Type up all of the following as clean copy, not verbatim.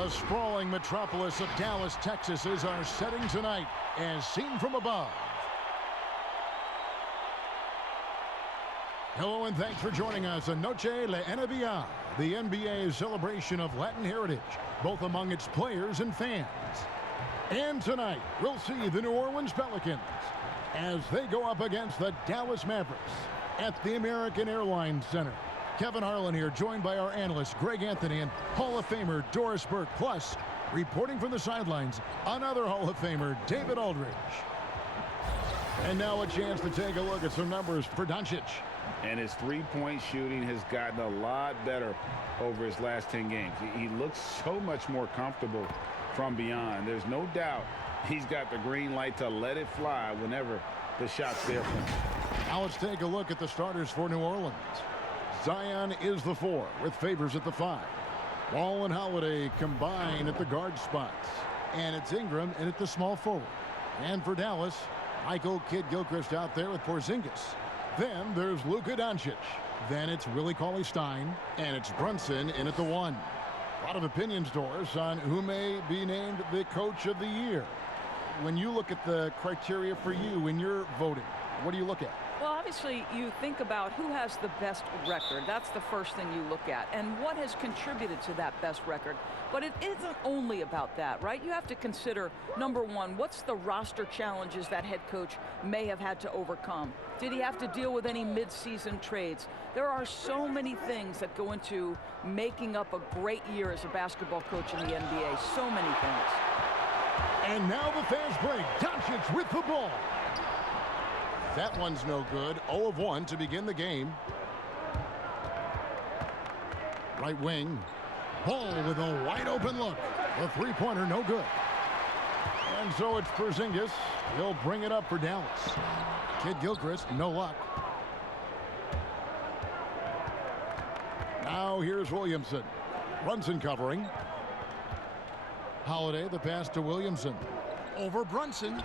The sprawling metropolis of Dallas, Texas is our setting tonight, as seen from above. Hello and thanks for joining us on Noche la NBA, the NBA's celebration of Latin heritage, both among its players and fans. And tonight, we'll see the New Orleans Pelicans as they go up against the Dallas Mavericks at the American Airlines Center. Kevin Harlan here, joined by our analyst Greg Anthony and Hall of Famer Doris Burke. Plus, reporting from the sidelines, another Hall of Famer, David Aldridge. And now a chance to take a look at some numbers for Doncic. And his three-point shooting has gotten a lot better over his last 10 games. He looks so much more comfortable from beyond. There's no doubt he's got the green light to let it fly whenever the shot's there for him. Now let's take a look at the starters for New Orleans. Zion is the 4, with Favors at the 5. Wall and Holiday combine at the guard spots. And it's Ingram in at the small forward. And for Dallas, Michael Kidd-Gilchrist out there with Porzingis. Then there's Luka Doncic. Then it's Willie Cauley-Stein. And it's Brunson in at the 1. A lot of opinions, Doris, on who may be named the Coach of the Year. When you look at the criteria for you in your voting, what do you look at? Well, obviously, you think about who has the best record. That's the first thing you look at. And what has contributed to that best record. But it isn't only about that, right? You have to consider, number one, what's the roster challenges that head coach may have had to overcome? Did he have to deal with any mid-season trades? There are so many things that go into making up a great year as a basketball coach in the NBA. So many things. And now the fast break. Doncic with the ball. That one's no good. 0 of 1 to begin the game. Right wing. Ball with a wide open look. The three-pointer no good. And so it's Porzingis. He'll bring it up for Dallas. Kidd-Gilchrist, no luck. Now here's Williamson. Brunson covering. Holiday, the pass to Williamson. Over Brunson.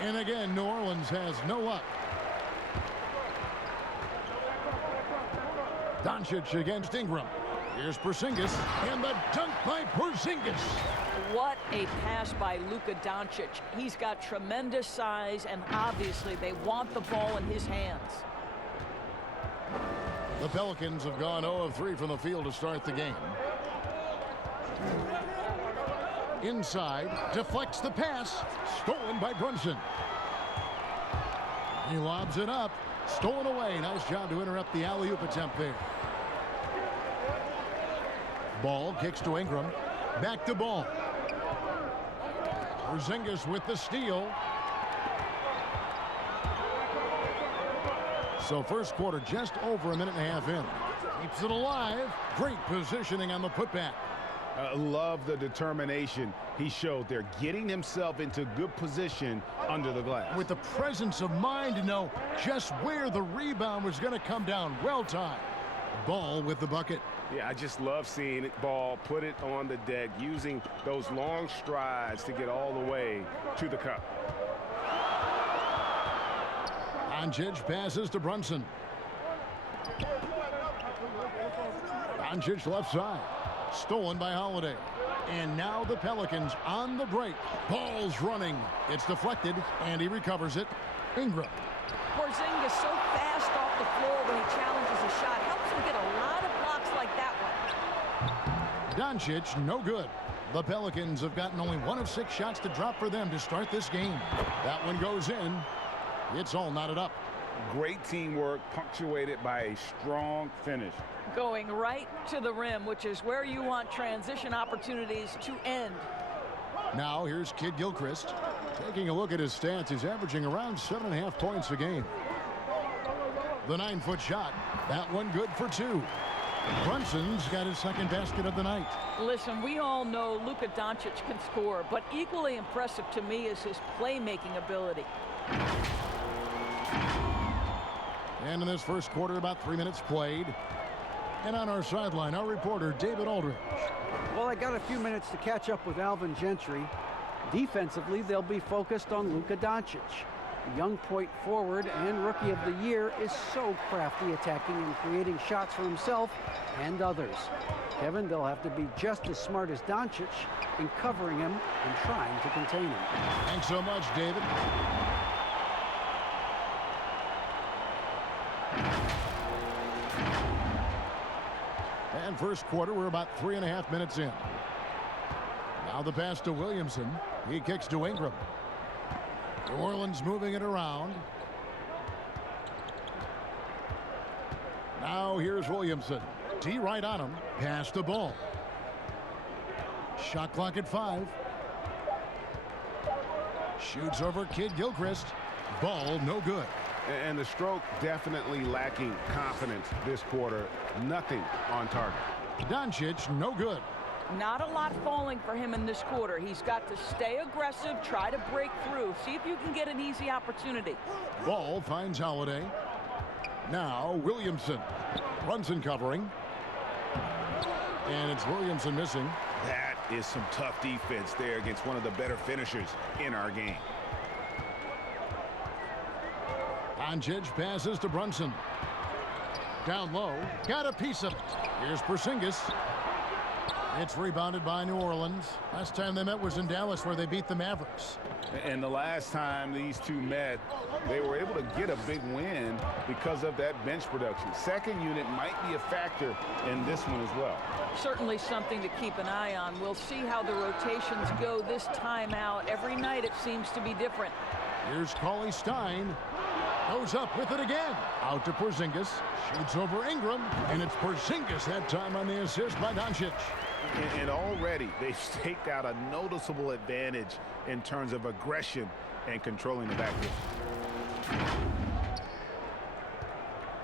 And again, New Orleans has no luck. Doncic against Ingram. Here's Porzingis, and the dunk by Porzingis. What a pass by Luka Doncic. He's got tremendous size, and obviously they want the ball in his hands. The Pelicans have gone 0 of 3 from the field to start the game. Inside, deflects the pass, stolen by Brunson. He lobs it up, stolen away. Nice job to interrupt the alley-oop attempt there. Ball kicks to Ingram. Back to Ball. Porzingis with the steal. So first quarter just over a minute and a half in. Keeps it alive. Great positioning on the putback. Love the determination he showed there, getting himself into good position under the glass. With the presence of mind to know just where the rebound was going to come down. Well timed. Ball with the bucket. Yeah, I just love seeing it. Ball, put it on the deck, using those long strides to get all the way to the cup. Doncic passes to Brunson. Doncic left side. Stolen by Holiday. And now the Pelicans on the break. Ball's running. It's deflected, and he recovers it. Ingram. Porzingis so fast off the floor when he challenges a shot. Helps him get a lot of blocks like that one. Doncic, no good. The Pelicans have gotten only 1 of 6 shots to drop for them to start this game. That one goes in. It's all knotted up. Great teamwork, punctuated by a strong finish. Going right to the rim, which is where you want transition opportunities to end. Now here's Kidd-Gilchrist. Taking a look at his stats, he's averaging around 7.5 points a game. The 9-foot shot. That one good for 2. Brunson's got his second basket of the night. Listen, we all know Luka Doncic can score, but equally impressive to me is his playmaking ability. And in this first quarter, about 3 minutes played. And on our sideline, our reporter, David Aldridge. Well, I got a few minutes to catch up with Alvin Gentry. Defensively, they'll be focused on Luka Doncic. The young point forward and rookie of the year is so crafty, attacking and creating shots for himself and others. Kevin, they'll have to be just as smart as Doncic in covering him and trying to contain him. Thanks so much, David. And first quarter, we're about 3.5 minutes in. Now the pass to Williamson. He kicks to Ingram. New Orleans moving it around. Now here's Williamson. D right on him. Pass the ball. Shot clock at 5. Shoots over Kid Gilchrist. Ball no good. And the stroke definitely lacking confidence this quarter. Nothing on target. Doncic no good. Not a lot falling for him in this quarter. He's got to stay aggressive, try to break through, see if you can get an easy opportunity. Ball finds Holiday. Now Williamson. Brunson covering. And it's Williamson missing. That is some tough defense there against one of the better finishers in our game. Doncic passes to Brunson. Down low. Got a piece of it. Here's Porzingis. It's rebounded by New Orleans. Last time they met was in Dallas, where they beat the Mavericks. And the last time these two met, they were able to get a big win because of that bench production. Second unit might be a factor in this one as well. Certainly something to keep an eye on. We'll see how the rotations go this time out. Every night it seems to be different. Here's Cauley Stein. Goes up with it again. Out to Porzingis. Shoots over Ingram. And it's Porzingis that time on the assist by Doncic. And already they've staked out a noticeable advantage in terms of aggression and controlling the backcourt.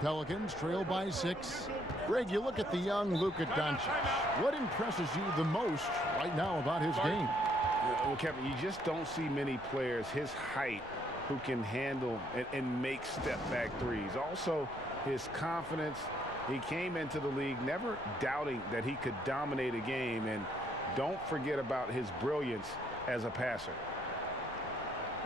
Pelicans trail by 6. Greg, you look at the young Luka Doncic. What impresses you the most right now about his game? Well, Kevin, you just don't see many players his height who can handle and make step-back threes. Also, his confidence. He came into the league never doubting that he could dominate a game, and don't forget about his brilliance as a passer.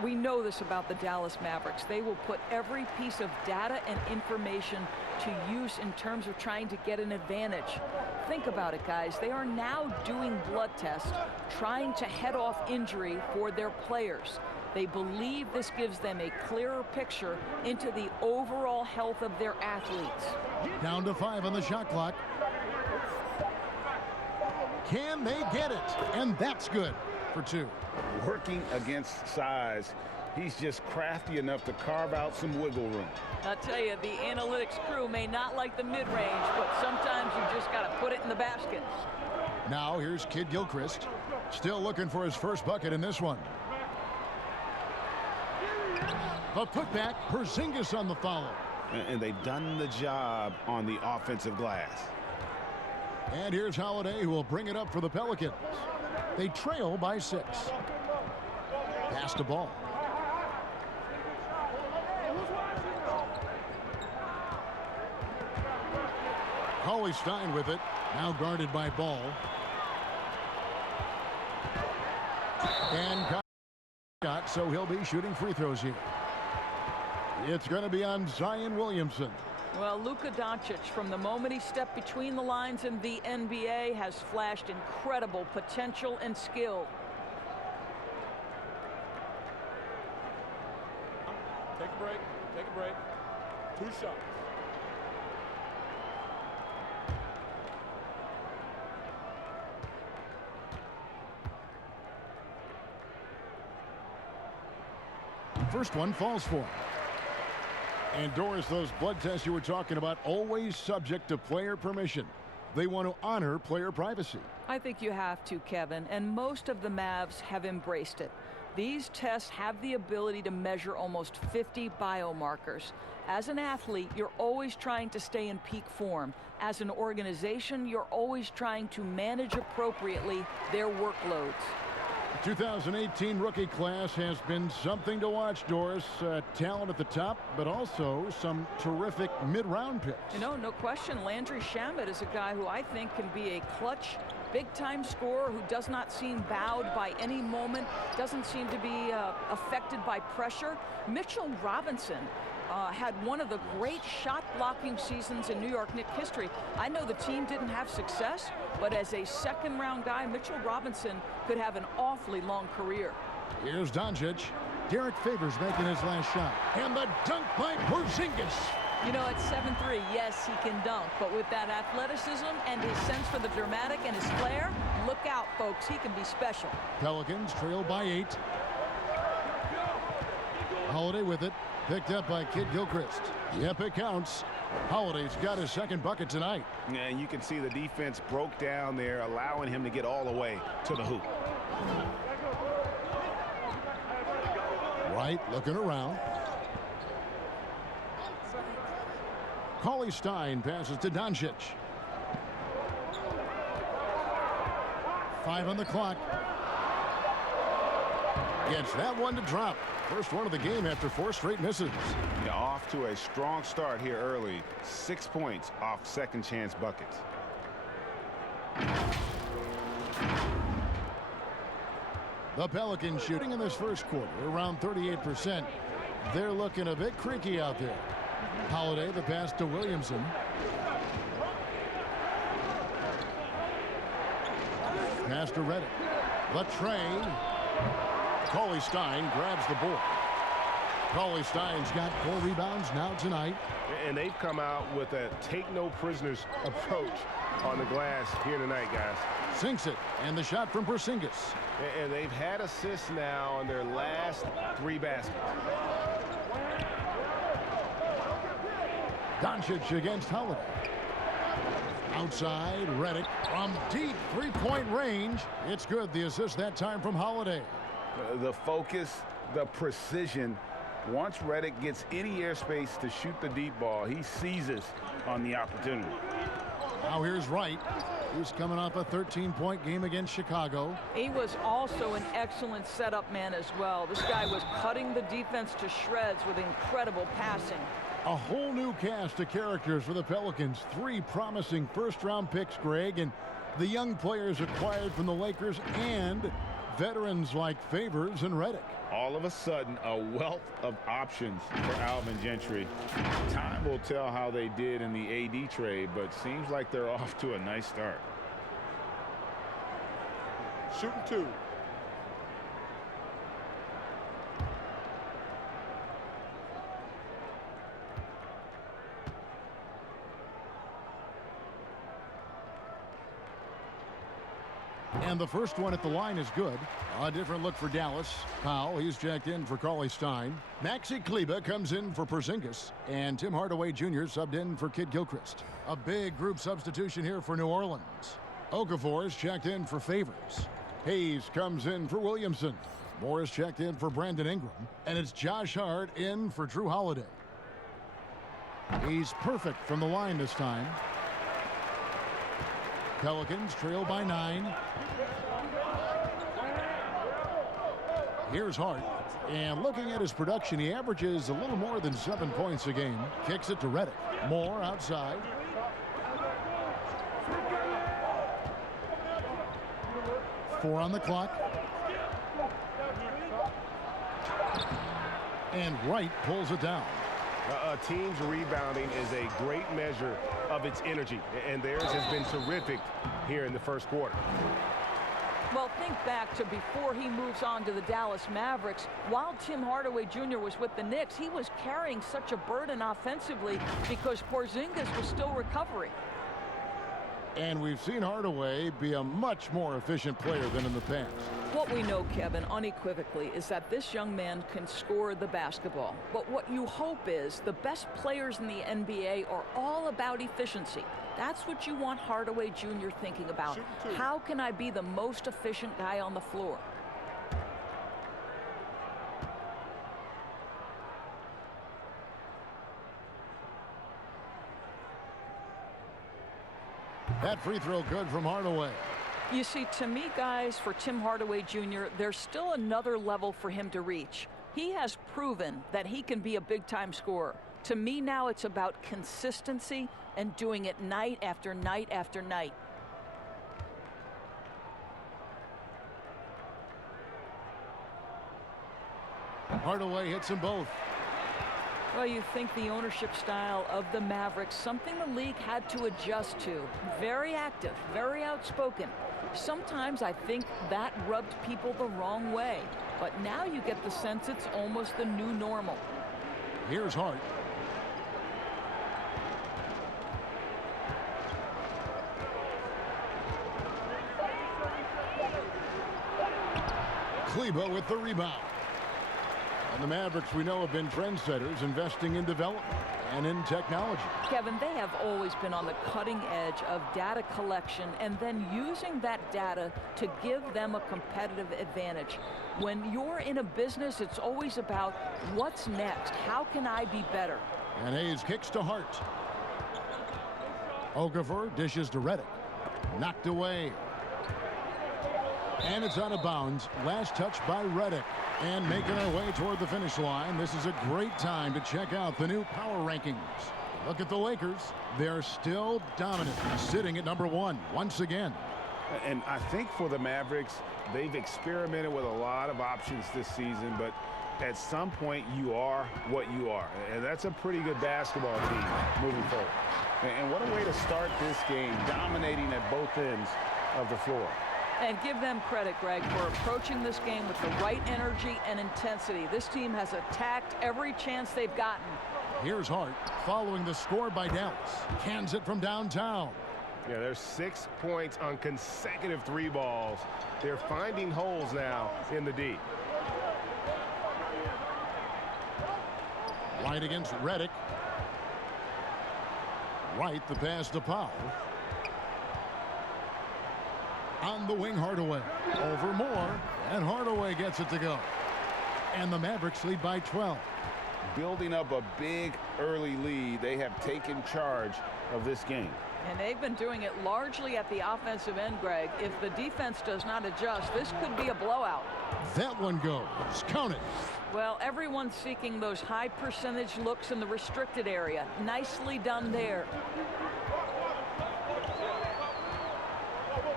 We know this about the Dallas Mavericks. They will put every piece of data and information to use in terms of trying to get an advantage. Think about it, guys. They are now doing blood tests, trying to head off injury for their players. They believe this gives them a clearer picture into the overall health of their athletes. Down to 5 on the shot clock. Can they get it? And that's good for 2. Working against size, he's just crafty enough to carve out some wiggle room. I'll tell you, the analytics crew may not like the mid-range, but sometimes you just got to put it in the basket. Now here's Kid Gilchrist. Still looking for his first bucket in this one. The putback, Porzingis on the follow. And they've done the job on the offensive glass. And here's Holiday, who will bring it up for the Pelicans. They trail by 6. Pass the ball. Cauley Stein with it. Now guarded by Ball. And got, so he'll be shooting free throws here. It's going to be on Zion Williamson. Well, Luka Doncic, from the moment he stepped between the lines in the NBA, has flashed incredible potential and skill. Take a break. Take a break. 2 shots. First one falls for him. And Doris, those blood tests you were talking about, always subject to player permission. They want to honor player privacy. I think you have to, Kevin, and most of the Mavs have embraced it. These tests have the ability to measure almost 50 biomarkers. As an athlete, you're always trying to stay in peak form. As an organization, you're always trying to manage appropriately their workloads. The 2018 rookie class has been something to watch, Doris. Talent at the top, but also some terrific mid-round picks. You know, no question, Landry Shamet is a guy who I think can be a clutch big-time scorer who does not seem bowed by any moment, doesn't seem to be affected by pressure. Mitchell Robinson had one of the great shot-blocking seasons in New York Knicks history. I know the team didn't have success, but as a second-round guy, Mitchell Robinson could have an awfully long career. Here's Doncic. Derek Favors making his last shot. And the dunk by Porzingis. You know, at 7'3", yes, he can dunk, but with that athleticism and his sense for the dramatic and his flair, look out, folks. He can be special. Pelicans trail by 8. Holiday with it. Picked up by Kid Gilchrist. Yep, it counts. Holiday's got his second bucket tonight. And you can see the defense broke down there, allowing him to get all the way to the hoop. Wright looking around. Cauley-Stein passes to Doncic. 5 on the clock. Gets that one to drop. First one of the game after 4 straight misses. Yeah, off to a strong start here early. 6 points off second chance buckets. The Pelicans shooting in this first quarter around 38%. They're looking a bit creaky out there. Holiday, the pass to Williamson. Pass to Reddick. The trade. Cauley-Stein grabs the board. Cauley-Stein's got 4 rebounds now tonight. And they've come out with a take-no-prisoners approach on the glass here tonight, guys. Sinks it, and the shot from Porzingis. And they've had assists now on their last 3 baskets. Doncic against Holiday. Outside, Reddick from deep 3-point range. It's good. The assist that time from Holiday. The focus, the precision. Once Reddick gets any airspace to shoot the deep ball, he seizes on the opportunity. Now here's Wright. He's coming off a 13-point game against Chicago. He was also an excellent setup man as well. This guy was cutting the defense to shreds with incredible passing. A whole new cast of characters for the Pelicans. 3 promising first-round picks, Greg, and the young players acquired from the Lakers and veterans like Favors and Reddick. All of a sudden, a wealth of options for Alvin Gentry. Time will tell how they did in the AD trade, but seems like they're off to a nice start. Shooting 2. And the first one at the line is good. A different look for Dallas. Powell, he's checked in for Cauley-Stein. Maxi Kleber comes in for Porzingis. And Tim Hardaway Jr. subbed in for Kid Gilchrist. A big group substitution here for New Orleans. Okafor is checked in for Favors. Hayes comes in for Williamson. Morris checked in for Brandon Ingram. And it's Josh Hart in for Drew Holiday. He's perfect from the line this time. Pelicans trail by 9. Here's Hart. And looking at his production, he averages a little more than 7 points a game. Kicks it to Reddick. Moore outside. Four on the clock. And Wright pulls it down. A team's rebounding is a great measure of its energy, and theirs has been terrific here in the first quarter. Well, think back to before he moves on to the Dallas Mavericks. While Tim Hardaway Jr. was with the Knicks, he was carrying such a burden offensively because Porzingis was still recovering. And we've seen Hardaway be a much more efficient player than in the past. What we know, Kevin, unequivocally, is that this young man can score the basketball. But what you hope is the best players in the NBA are all about efficiency. That's what you want Hardaway Jr. thinking about. How can I be the most efficient guy on the floor? That free throw good from Hardaway. You see, to me, guys, for Tim Hardaway Jr., there's still another level for him to reach. He has proven that he can be a big-time scorer. To me now, it's about consistency and doing it night after night after night. Hardaway hits them both. Well, you think the ownership style of the Mavericks, something the league had to adjust to. Very active, very outspoken. Sometimes I think that rubbed people the wrong way. But now you get the sense it's almost the new normal. Here's Hart. Kleba with the rebound. And the Mavericks, we know, have been trendsetters, investing in development and in technology. Kevin, they have always been on the cutting edge of data collection and then using that data to give them a competitive advantage. When you're in a business, it's always about what's next. How can I be better? And Hayes kicks to Hart. Okafor dishes to Redick. Knocked away. And it's out of bounds. Last touch by Redick. And making our way toward the finish line. This is a great time to check out the new power rankings. Look at the Lakers. They're still dominant, sitting at number 1 once again. And I think for the Mavericks, they've experimented with a lot of options this season, but at some point you are what you are. And that's a pretty good basketball team moving forward. And what a way to start this game, dominating at both ends of the floor. And give them credit, Greg, for approaching this game with the right energy and intensity. This team has attacked every chance they've gotten. Here's Hart following the score by Dallas. Cans it from downtown. Yeah, there's 6 points on consecutive 3 balls. They're finding holes now in the D. White against Redick. White the pass to Powell. On the wing, Hardaway. Over Moore, and Hardaway gets it to go. And the Mavericks lead by 12. Building up a big early lead, they have taken charge of this game. And they've been doing it largely at the offensive end, Greg. If the defense does not adjust, this could be a blowout. That one goes. Count it. Well, everyone's seeking those high percentage looks in the restricted area. Nicely done there.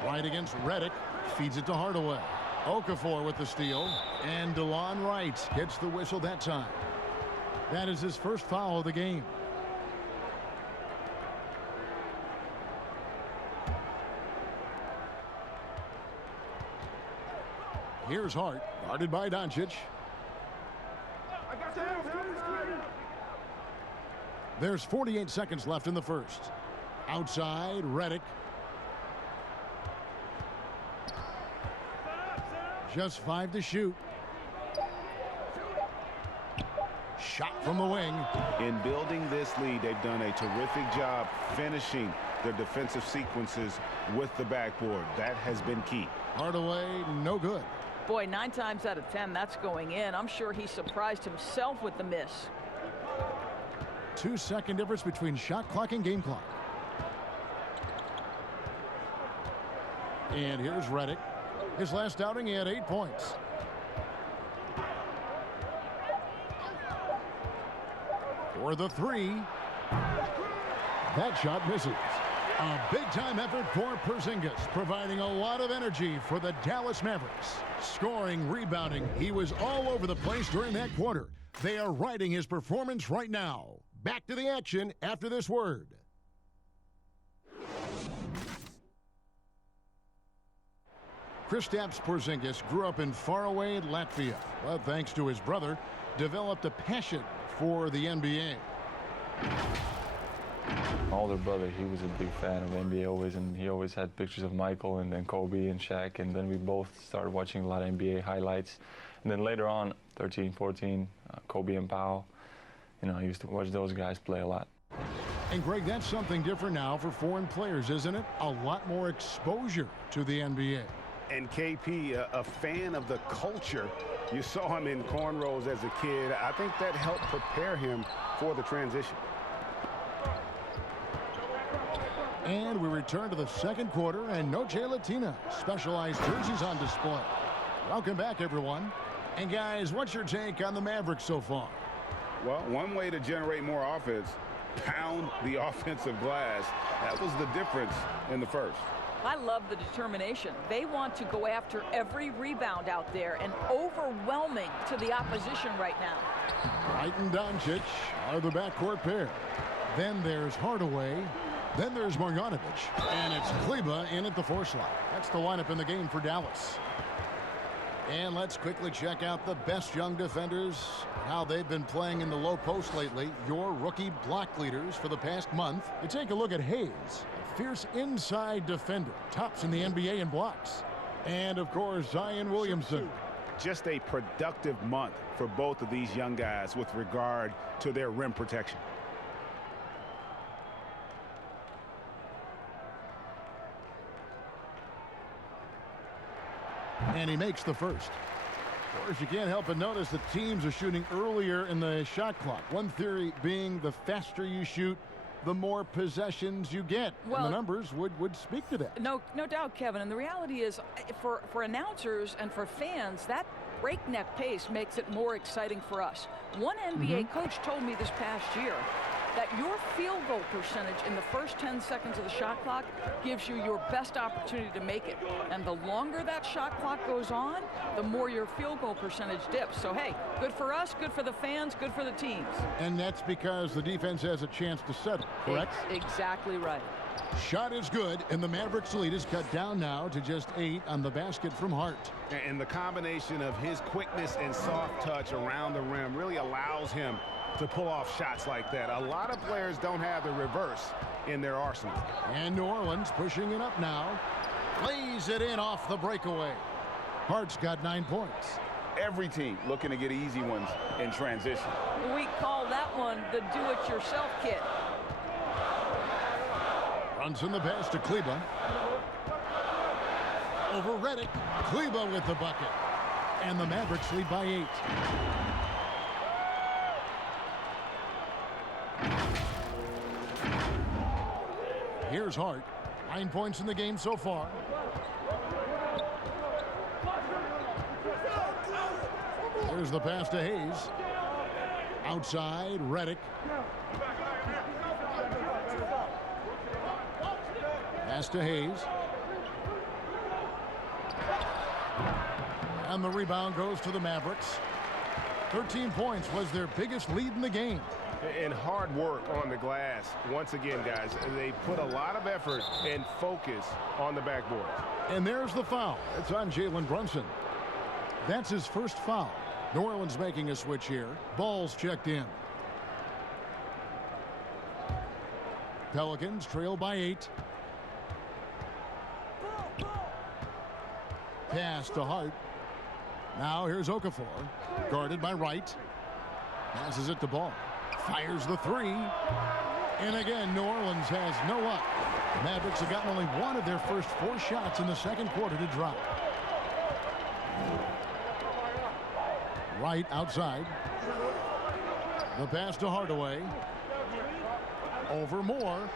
White against Redick. Feeds it to Hardaway. Okafor with the steal. And DeLon Wright gets the whistle that time. That is his first foul of the game. Here's Hart, guarded by Doncic. There's 48 seconds left in the first. Outside, Redick. Just 5 to shoot. Shot from the wing. In building this lead, they've done a terrific job finishing their defensive sequences with the backboard. That has been key. Hardaway, no good. Boy, 9 times out of 10, that's going in. I'm sure he surprised himself with the miss. 2-second difference between shot clock and game clock. And here's Redick. His last outing, he had 8 points. For the 3. That shot misses. A big-time effort for Porzingis, providing a lot of energy for the Dallas Mavericks. Scoring, rebounding, he was all over the place during that quarter. They are riding his performance right now. Back to the action after this word. Kristaps Porzingis grew up in faraway Latvia, but thanks to his brother, developed a passion for the NBA. My older brother, he was a big fan of NBA always, and he always had pictures of Michael and then Kobe and Shaq, and then we both started watching a lot of NBA highlights. And then later on, 13, 14, Kobe and Powell, you know, I used to watch those guys play a lot. And Greg, that's something different now for foreign players, isn't it? A lot more exposure to the NBA. And KP, a fan of the culture. You saw him in cornrows as a kid. I think that helped prepare him for the transition. And we return to the second quarter, and Noche Latina specialized jerseys on display. Welcome back, everyone. And guys, what's your take on the Mavericks so far? Well, one way to generate more offense, pound the offensive glass. That was the difference in the first. I love the determination. They want to go after every rebound out there, and overwhelming to the opposition right now. Wright and Doncic are the backcourt pair. Then there's Hardaway. Then there's Marjanovic. And it's Kleba in at the 4 slot. That's the lineup in the game for Dallas. And let's quickly check out the best young defenders, how they've been playing in the low post lately. Your rookie block leaders for the past month. You take a look at Hayes, a fierce inside defender, tops in the NBA in blocks. And, of course, Zion Williamson. Just a productive month for both of these young guys with regard to their rim protection. And he makes the first. Of course, you can't help but notice that teams are shooting earlier in the shot clock. One theory being the faster you shoot, the more possessions you get. Well, and the numbers would speak to that. No doubt, Kevin. And the reality is, for announcers and for fans, that breakneck pace makes it more exciting for us. One NBA coach told me this past year that your field goal percentage in the first 10 seconds of the shot clock gives you your best opportunity to make it. And the longer that shot clock goes on, the more your field goal percentage dips. So, hey, good for us, good for the fans, good for the teams. And that's because the defense has a chance to settle, correct? Exactly right. Shot is good, and the Mavericks lead is cut down now to just 8 on the basket from Hart. And the combination of his quickness and soft touch around the rim really allows him to pull off shots like that. A lot of players don't have the reverse in their arsenal. And New Orleans pushing it up now. Lays it in off the breakaway. Hart's got 9 points. Every team looking to get easy ones in transition. We call that one the do-it-yourself kit. Runs in the pass to Kleba. Over Redick. Kleba with the bucket. And the Mavericks lead by 8. Here's Hart. 9 points in the game so far. Here's the pass to Hayes. Outside, Redick. Pass to Hayes. And the rebound goes to the Mavericks. 13 points was their biggest lead in the game. And hard work on the glass. Once again, guys, they put a lot of effort and focus on the backboard. And there's the foul. It's on Jalen Brunson. That's his first foul. New Orleans making a switch here. Ball's checked in. Pelicans trail by 8. Pass to Hart. Now here's Okafor. Guarded by Wright. Passes it to Ball. Fires the 3. And again, New Orleans has no up. The Mavericks have gotten only one of their first 4 shots in the second quarter to drop. Wright outside. The pass to Hardaway. Over Moore.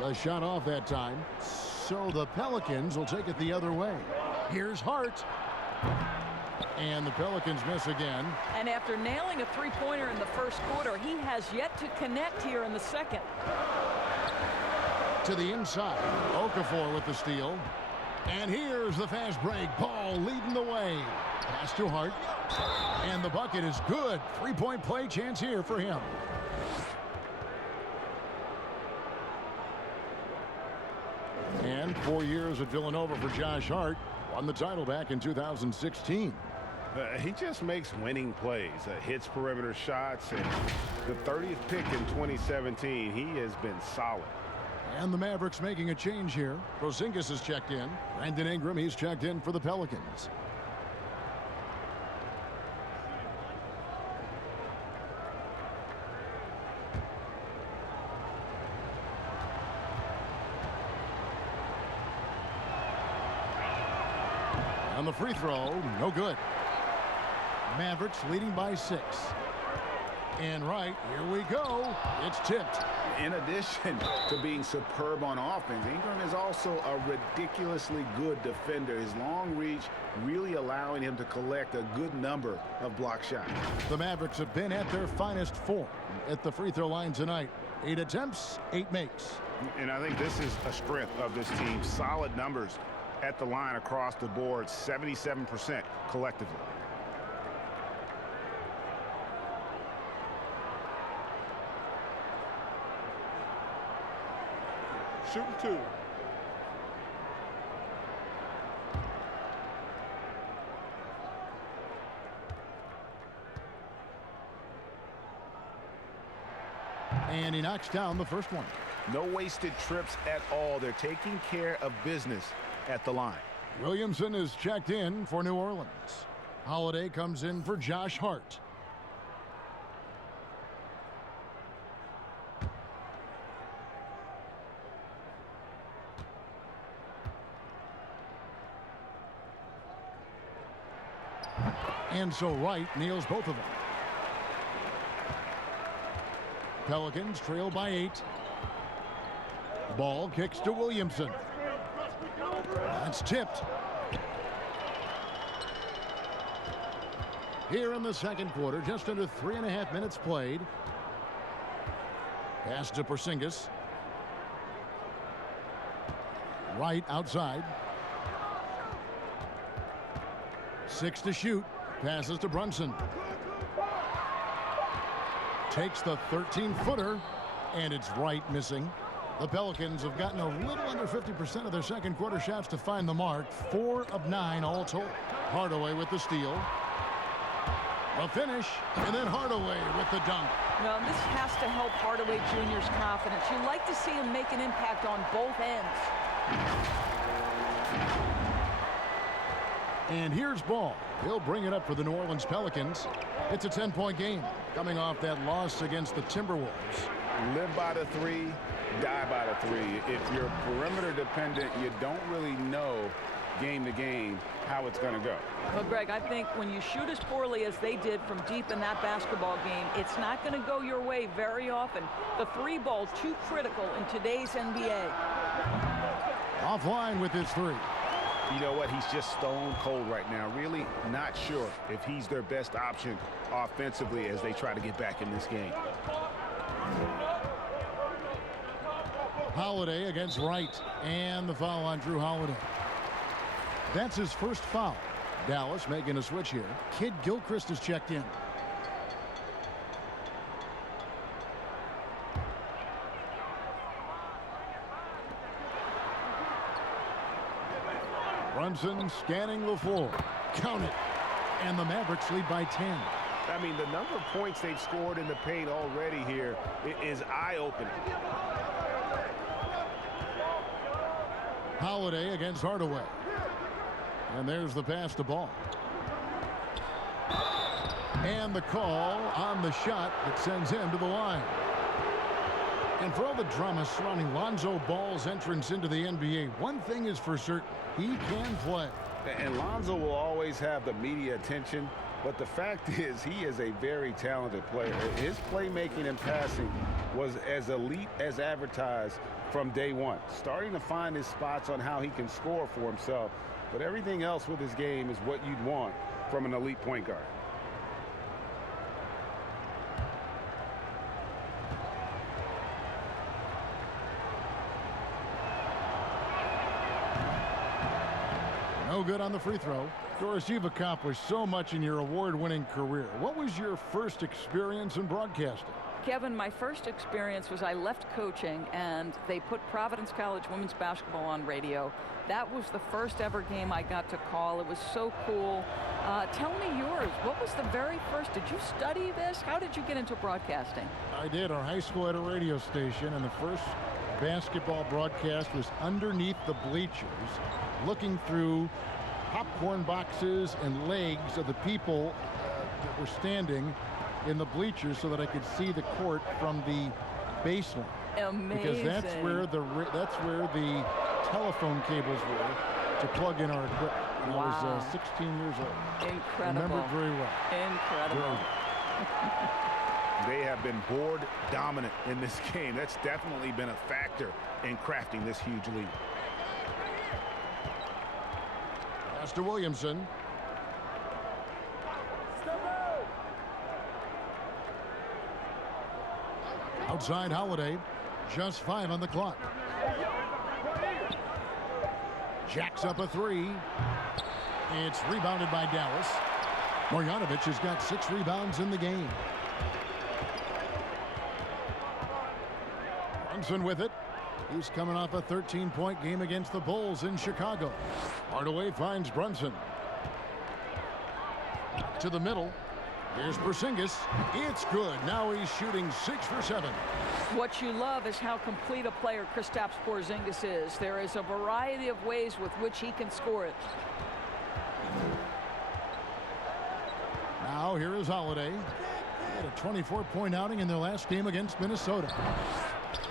The shot off that time. So the Pelicans will take it the other way. Here's Hart. And the Pelicans miss again. And after nailing a three-pointer in the first quarter, he has yet to connect here in the second. To the inside. Okafor with the steal. And here's the fast break. Ball leading the way. Pass to Hart. And the bucket is good. 3-point play chance here for him. And 4 years at Villanova for Josh Hart. Won the title back in 2016. He just makes winning plays, hits perimeter shots, and the 30th pick in 2017, he has been solid. And the Mavericks making a change here. Porzingis is checked in. Brandon Ingram, he's checked in for the Pelicans. On the free throw, no good. Mavericks leading by 6. And right, here we go. It's tipped. In addition to being superb on offense, Ingram is also a ridiculously good defender. His long reach really allowing him to collect a good number of block shots. The Mavericks have been at their finest form at the free throw line tonight. 8 attempts, 8 makes. And I think this is a strength of this team. Solid numbers at the line across the board, 77% collectively. Shooting 2. And he knocks down the first one. No wasted trips at all. They're taking care of business at the line. Williamson is checked in for New Orleans. Holiday comes in for Josh Hart. And so Wright nails both of them. Pelicans trail by 8. Ball kicks to Williamson. That's tipped. Here in the second quarter, just under 3.5 minutes played. Pass to Porzingis. Wright outside. 6 to shoot. Passes to Brunson. Takes the 13-footer, and it's Wright missing. The Pelicans have gotten a little under 50% of their second quarter shots to find the mark. 4 of 9 all told. Hardaway with the steal. The finish, and then Hardaway with the dunk. Well, this has to help Hardaway Jr.'s confidence. You like to see him make an impact on both ends. And here's Ball. He'll bring it up for the New Orleans Pelicans. It's a 10-point game coming off that loss against the Timberwolves. Live by the 3, die by the 3. If you're perimeter dependent, you don't really know game to game how it's going to go. Well, Greg, I think when you shoot as poorly as they did from deep in that basketball game, it's not going to go your way very often. The 3 ball too critical in today's NBA. Offline with his 3. You know what? He's just stone cold right now. Really not sure if he's their best option offensively as they try to get back in this game. Holiday against Wright, and the foul on Drew Holiday. That's his first foul. Dallas making a switch here. Kid Gilchrist is checked in. Brunson scanning the floor. Count it. And the Mavericks lead by 10. I mean, the number of points they've scored in the paint already here is eye-opening. Holiday against Hardaway. And there's the pass to Ball. And the call on the shot that sends him to the line. And for all the drama surrounding Lonzo Ball's entrance into the NBA, one thing is for certain. He can play. And Lonzo will always have the media attention, but the fact is he is a very talented player. His playmaking and passing was as elite as advertised from day one. Starting to find his spots on how he can score for himself, but everything else with his game is what you'd want from an elite point guard. No good on the free throw. Doris, you've accomplished so much in your award-winning career. What was your first experience in broadcasting? Kevin, my first experience was I left coaching and they put Providence College women's basketball on radio. That was the first ever game I got to call. It was so cool. Tell me yours. What was the very first? Did you study this? How did you get into broadcasting? I did. Our high school had a radio station, and the first basketball broadcast was underneath the bleachers, looking through popcorn boxes and legs of the people that were standing in the bleachers so that I could see the court from the baseline. Amazing. Because that's where the telephone cables were to plug in our equipment. And wow. I was 16 years old. Incredible. Remember it very well. Incredible. They have been board dominant in this game. That's definitely been a factor in crafting this huge lead. Pass to Williamson. Outside Holiday. Just 5 on the clock. Jacks up a 3. It's rebounded by Dallas. Marjanovic has got 6 rebounds in the game. Brunson with it. He's coming off a 13-point game against the Bulls in Chicago. Hardaway finds Brunson. To the middle. Here's Porzingis. It's good. Now he's shooting 6 for 7. What you love is how complete a player Kristaps Porzingis is. There is a variety of ways with which he can score it. Now here is Holiday. He had a 24-point outing in their last game against Minnesota.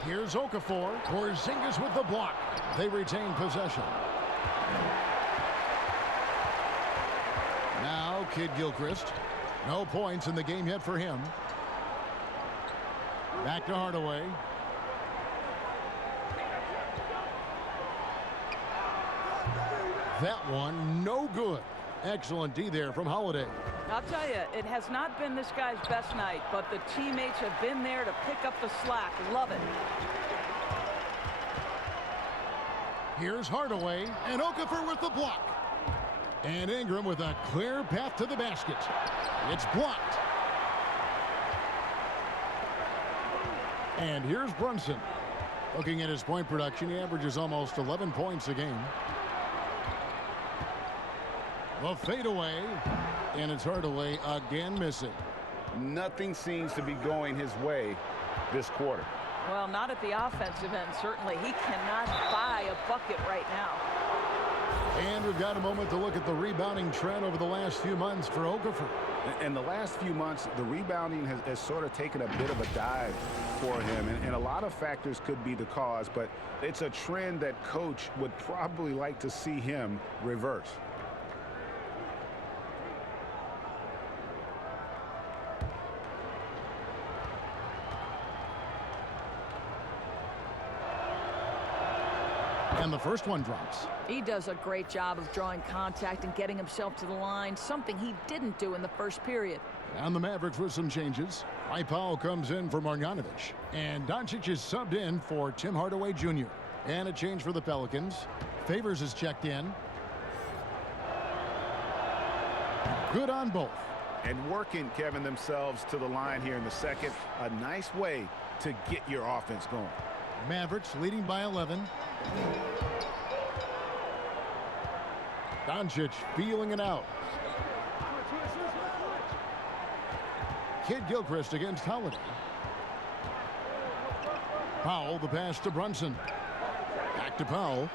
Here's Okafor. Porzingis with the block. They retain possession. Now Kid Gilchrist. No points in the game yet for him. Back to Hardaway. That one no good. Excellent D there from Holiday. I'll tell you, it has not been this guy's best night, but the teammates have been there to pick up the slack. Love it. Here's Hardaway, and Okafor with the block. And Ingram with a clear path to the basket. It's blocked. And here's Brunson. Looking at his point production, he averages almost 11 points a game. The fadeaway, and it's Hardaway again missing. Nothing seems to be going his way this quarter. Well, not at the offensive end, certainly. He cannot buy a bucket right now. And we've got a moment to look at the rebounding trend over the last few months for Okafor. In the last few months, the rebounding has sort of taken a bit of a dive for him, and a lot of factors could be the cause, but it's a trend that coach would probably like to see him reverse. And the first one drops. He does a great job of drawing contact and getting himself to the line, something he didn't do in the first period. And the Mavericks with some changes. Powell comes in for Marjanovic. And Doncic is subbed in for Tim Hardaway Jr. And a change for the Pelicans. Favors is checked in. Good on both. And working, Kevin, themselves to the line here in the second. A nice way to get your offense going. Mavericks leading by 11. Doncic feeling it out. Kid Gilchrist against Holiday. Powell, the pass to Brunson. Back to Powell.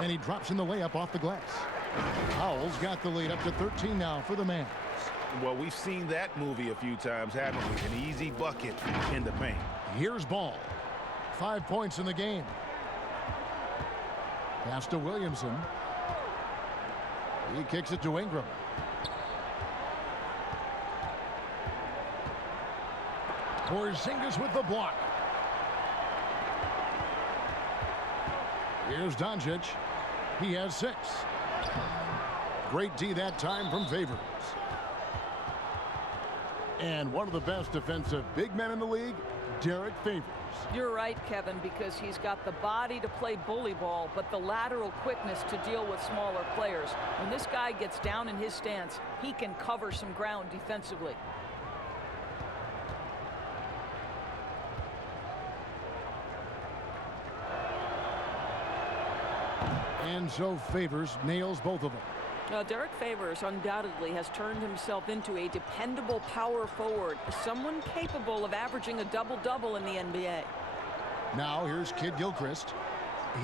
And he drops in the layup off the glass. Powell's got the lead up to 13 now for the Mavs. Well, we've seen that movie a few times, haven't we? An easy bucket in the paint. Here's Ball. 5 points in the game. Pass to Williamson. He kicks it to Ingram. Porzingis with the block. Here's Doncic. He has 6. Great D that time from Favors. And one of the best defensive big men in the league, Derek Favors. You're right, Kevin, because he's got the body to play bully ball, but the lateral quickness to deal with smaller players. When this guy gets down in his stance, he can cover some ground defensively. And so Favors nails both of them. Now, Derek Favors undoubtedly has turned himself into a dependable power forward, someone capable of averaging a double-double in the NBA. Now here's Kid Gilchrist.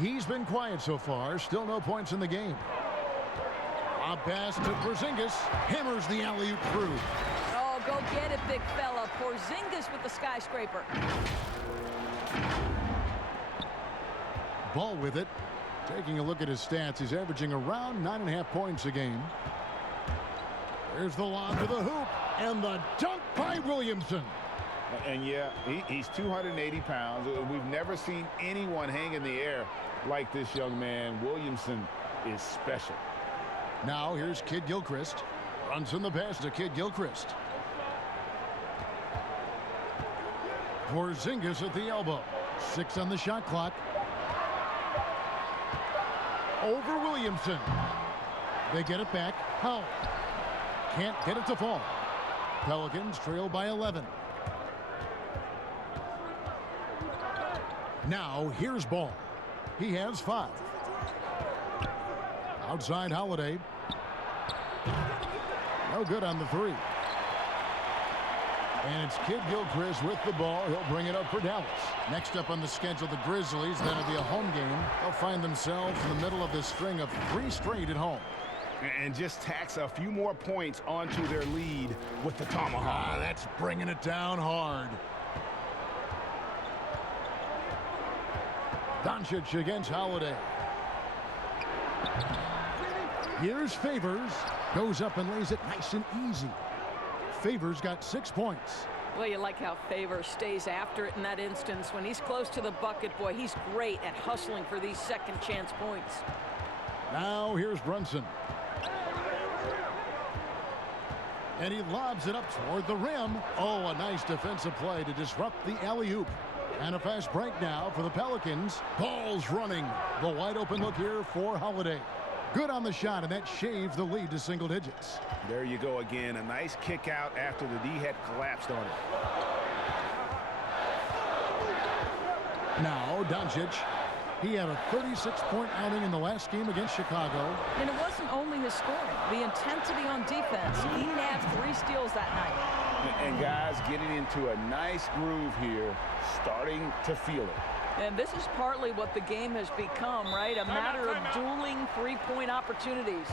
He's been quiet so far. Still no points in the game. A pass to Porzingis. Hammers the alley-oop through. Oh, go get it, big fella. Porzingis with the skyscraper. Ball with it. Taking a look at his stats, he's averaging around 9.5 points a game. There's the lob to the hoop, and the dunk by Williamson. And yeah, he's 280 pounds. We've never seen anyone hang in the air like this young man. Williamson is special. Now here's Kid Gilchrist. Brunson the pass to Kid Gilchrist. Porzingis at the elbow. 6 on the shot clock. Over Williamson. They get it back. Howell can't get it to fall. Pelicans trail by 11. Now here's Ball. He has 5. Outside Holiday. No good on the 3. And it's Kid Gilchrist with the ball. He'll bring it up for Dallas. Next up on the schedule, the Grizzlies. That'll be a home game. They'll find themselves in the middle of this string of 3 straight at home. And just tax a few more points onto their lead with the tomahawk. That's bringing it down hard. Doncic against Holiday. Here's Favors. Goes up and lays it nice and easy. Favors got 6 points. Well, you like how Favors stays after it in that instance. When he's close to the bucket, boy, he's great at hustling for these second chance points. Now here's Brunson. And he lobs it up toward the rim. Oh, a nice defensive play to disrupt the alley-oop. And a fast break now for the Pelicans. Ball's running. The wide open look here for Holiday. Good on the shot, and that shaves the lead to single digits. There you go again. A nice kick out after the D had collapsed on it. Now Doncic. He had a 36-point outing in the last game against Chicago. And it wasn't only his scoring. The intensity on defense. He nabbed 3 steals that night. And guys getting into a nice groove here, starting to feel it. And this is partly what the game has become, right? A matter of dueling 3-point opportunities.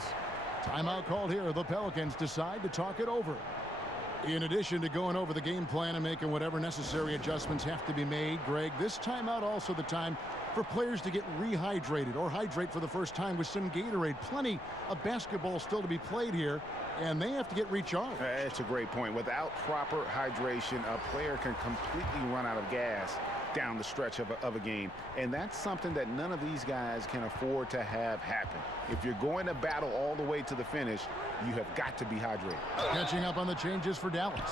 Timeout called here. The Pelicans decide to talk it over. In addition to going over the game plan and making whatever necessary adjustments have to be made, Greg, this timeout also the time for players to get rehydrated or hydrate for the first time with some Gatorade. Plenty of basketball still to be played here, and they have to get recharged. That's a great point. Without proper hydration, a player can completely run out of gas down the stretch of a game. And that's something that none of these guys can afford to have happen. If you're going to battle all the way to the finish, you have got to be hydrated. Catching up on the changes for Dallas.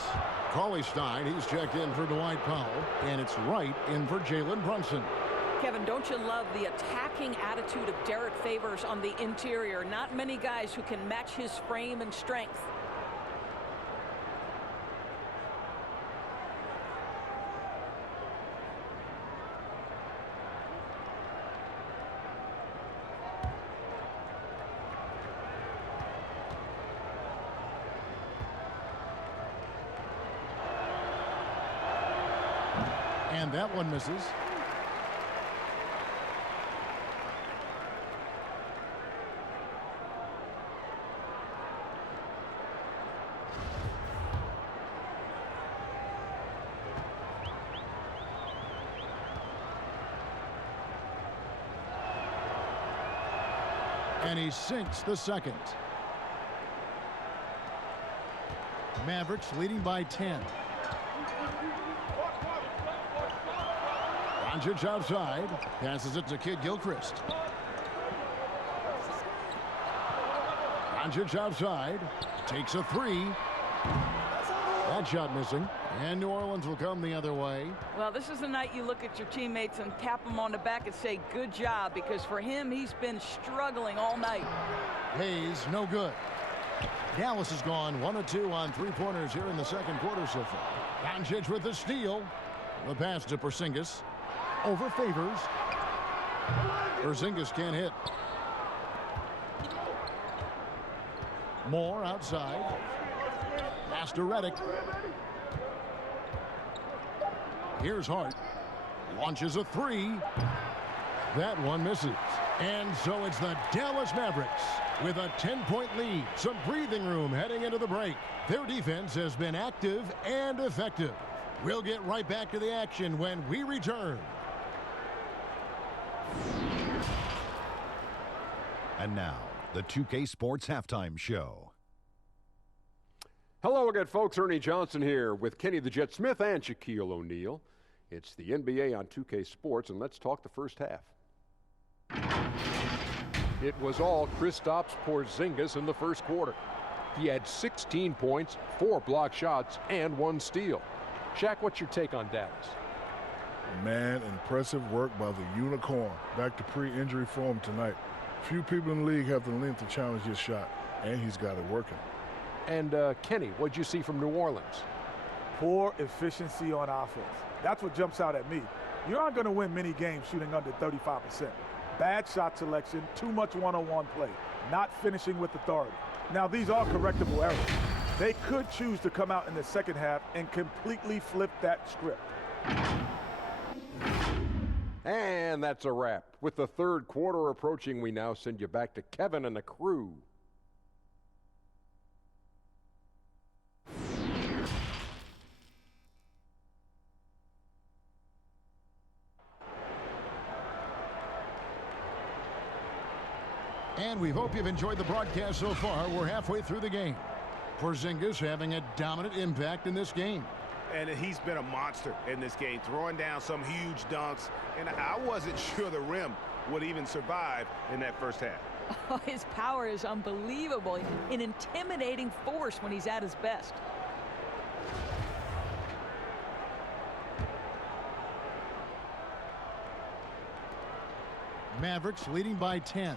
Cauley-Stein, he's checked in for Dwight Powell, and it's Wright in for Jalen Brunson. Kevin, don't you love the attacking attitude of Derek Favors on the interior? Not many guys who can match his frame and strength. And that one misses. And he sinks the second. Mavericks leading by 10. Doncic outside. Passes it to Kid Gilchrist. Doncic outside. Takes a 3. That shot missing. And New Orleans will come the other way. Well, this is the night you look at your teammates and tap them on the back and say, good job, because for him, he's been struggling all night. Hayes, no good. Dallas has gone 1 of 2 on 3-pointers here in the second quarter so far. Doncic with the steal. The pass to Porzingis. Over Favors. Porzingis can't hit. Moore outside. Pass to Redick. Here's Hart. Launches a 3. That one misses. And so it's the Dallas Mavericks with a 10-point lead. Some breathing room heading into the break. Their defense has been active and effective. We'll get right back to the action when we return. And now, the 2K Sports Halftime Show. Hello again, folks. Ernie Johnson here with Kenny the Jet Smith and Shaquille O'Neal. It's the NBA on 2K Sports, and let's talk the first half. It was all Kristaps Porzingis in the first quarter. He had 16 points, 4 block shots, and 1 steal. Shaq, what's your take on Dallas? Man, impressive work by the Unicorn. Back to pre-injury form tonight. Few people in the league have the length to challenge his shot, and he's got it working. And Kenny, what'd you see from New Orleans? Poor efficiency on offense. That's what jumps out at me. You aren't going to win many games shooting under 35%. Bad shot selection, too much one-on-one play, not finishing with authority. Now, these are correctable errors. They could choose to come out in the second half and completely flip that script. And that's a wrap. With the third quarter approaching, we now send you back to Kevin and the crew. And we hope you've enjoyed the broadcast so far. We're halfway through the game. Porzingis having a dominant impact in this game. And he's been a monster in this game, throwing down some huge dunks. And I wasn't sure the rim would even survive in that first half. Oh, his power is unbelievable. An intimidating force when he's at his best. Mavericks leading by 10.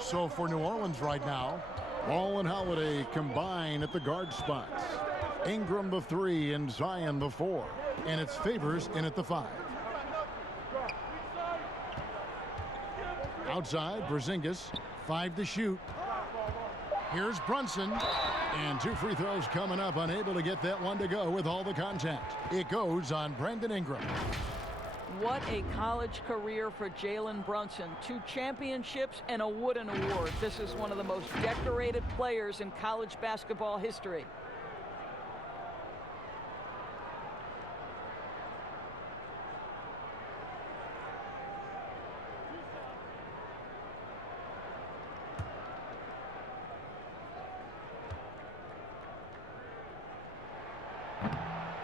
So for New Orleans right now, Ball and Holiday combine at the guard spots. Ingram the 3 and Zion the 4. And it's Favors in at the 5. Outside, Porzingis, 5 to shoot. Here's Brunson. And 2 free throws coming up, unable to get that one to go with all the contact. It goes on Brandon Ingram. What a college career for Jalen Brunson. 2 championships and a Wooden Award. This is one of the most decorated players in college basketball history.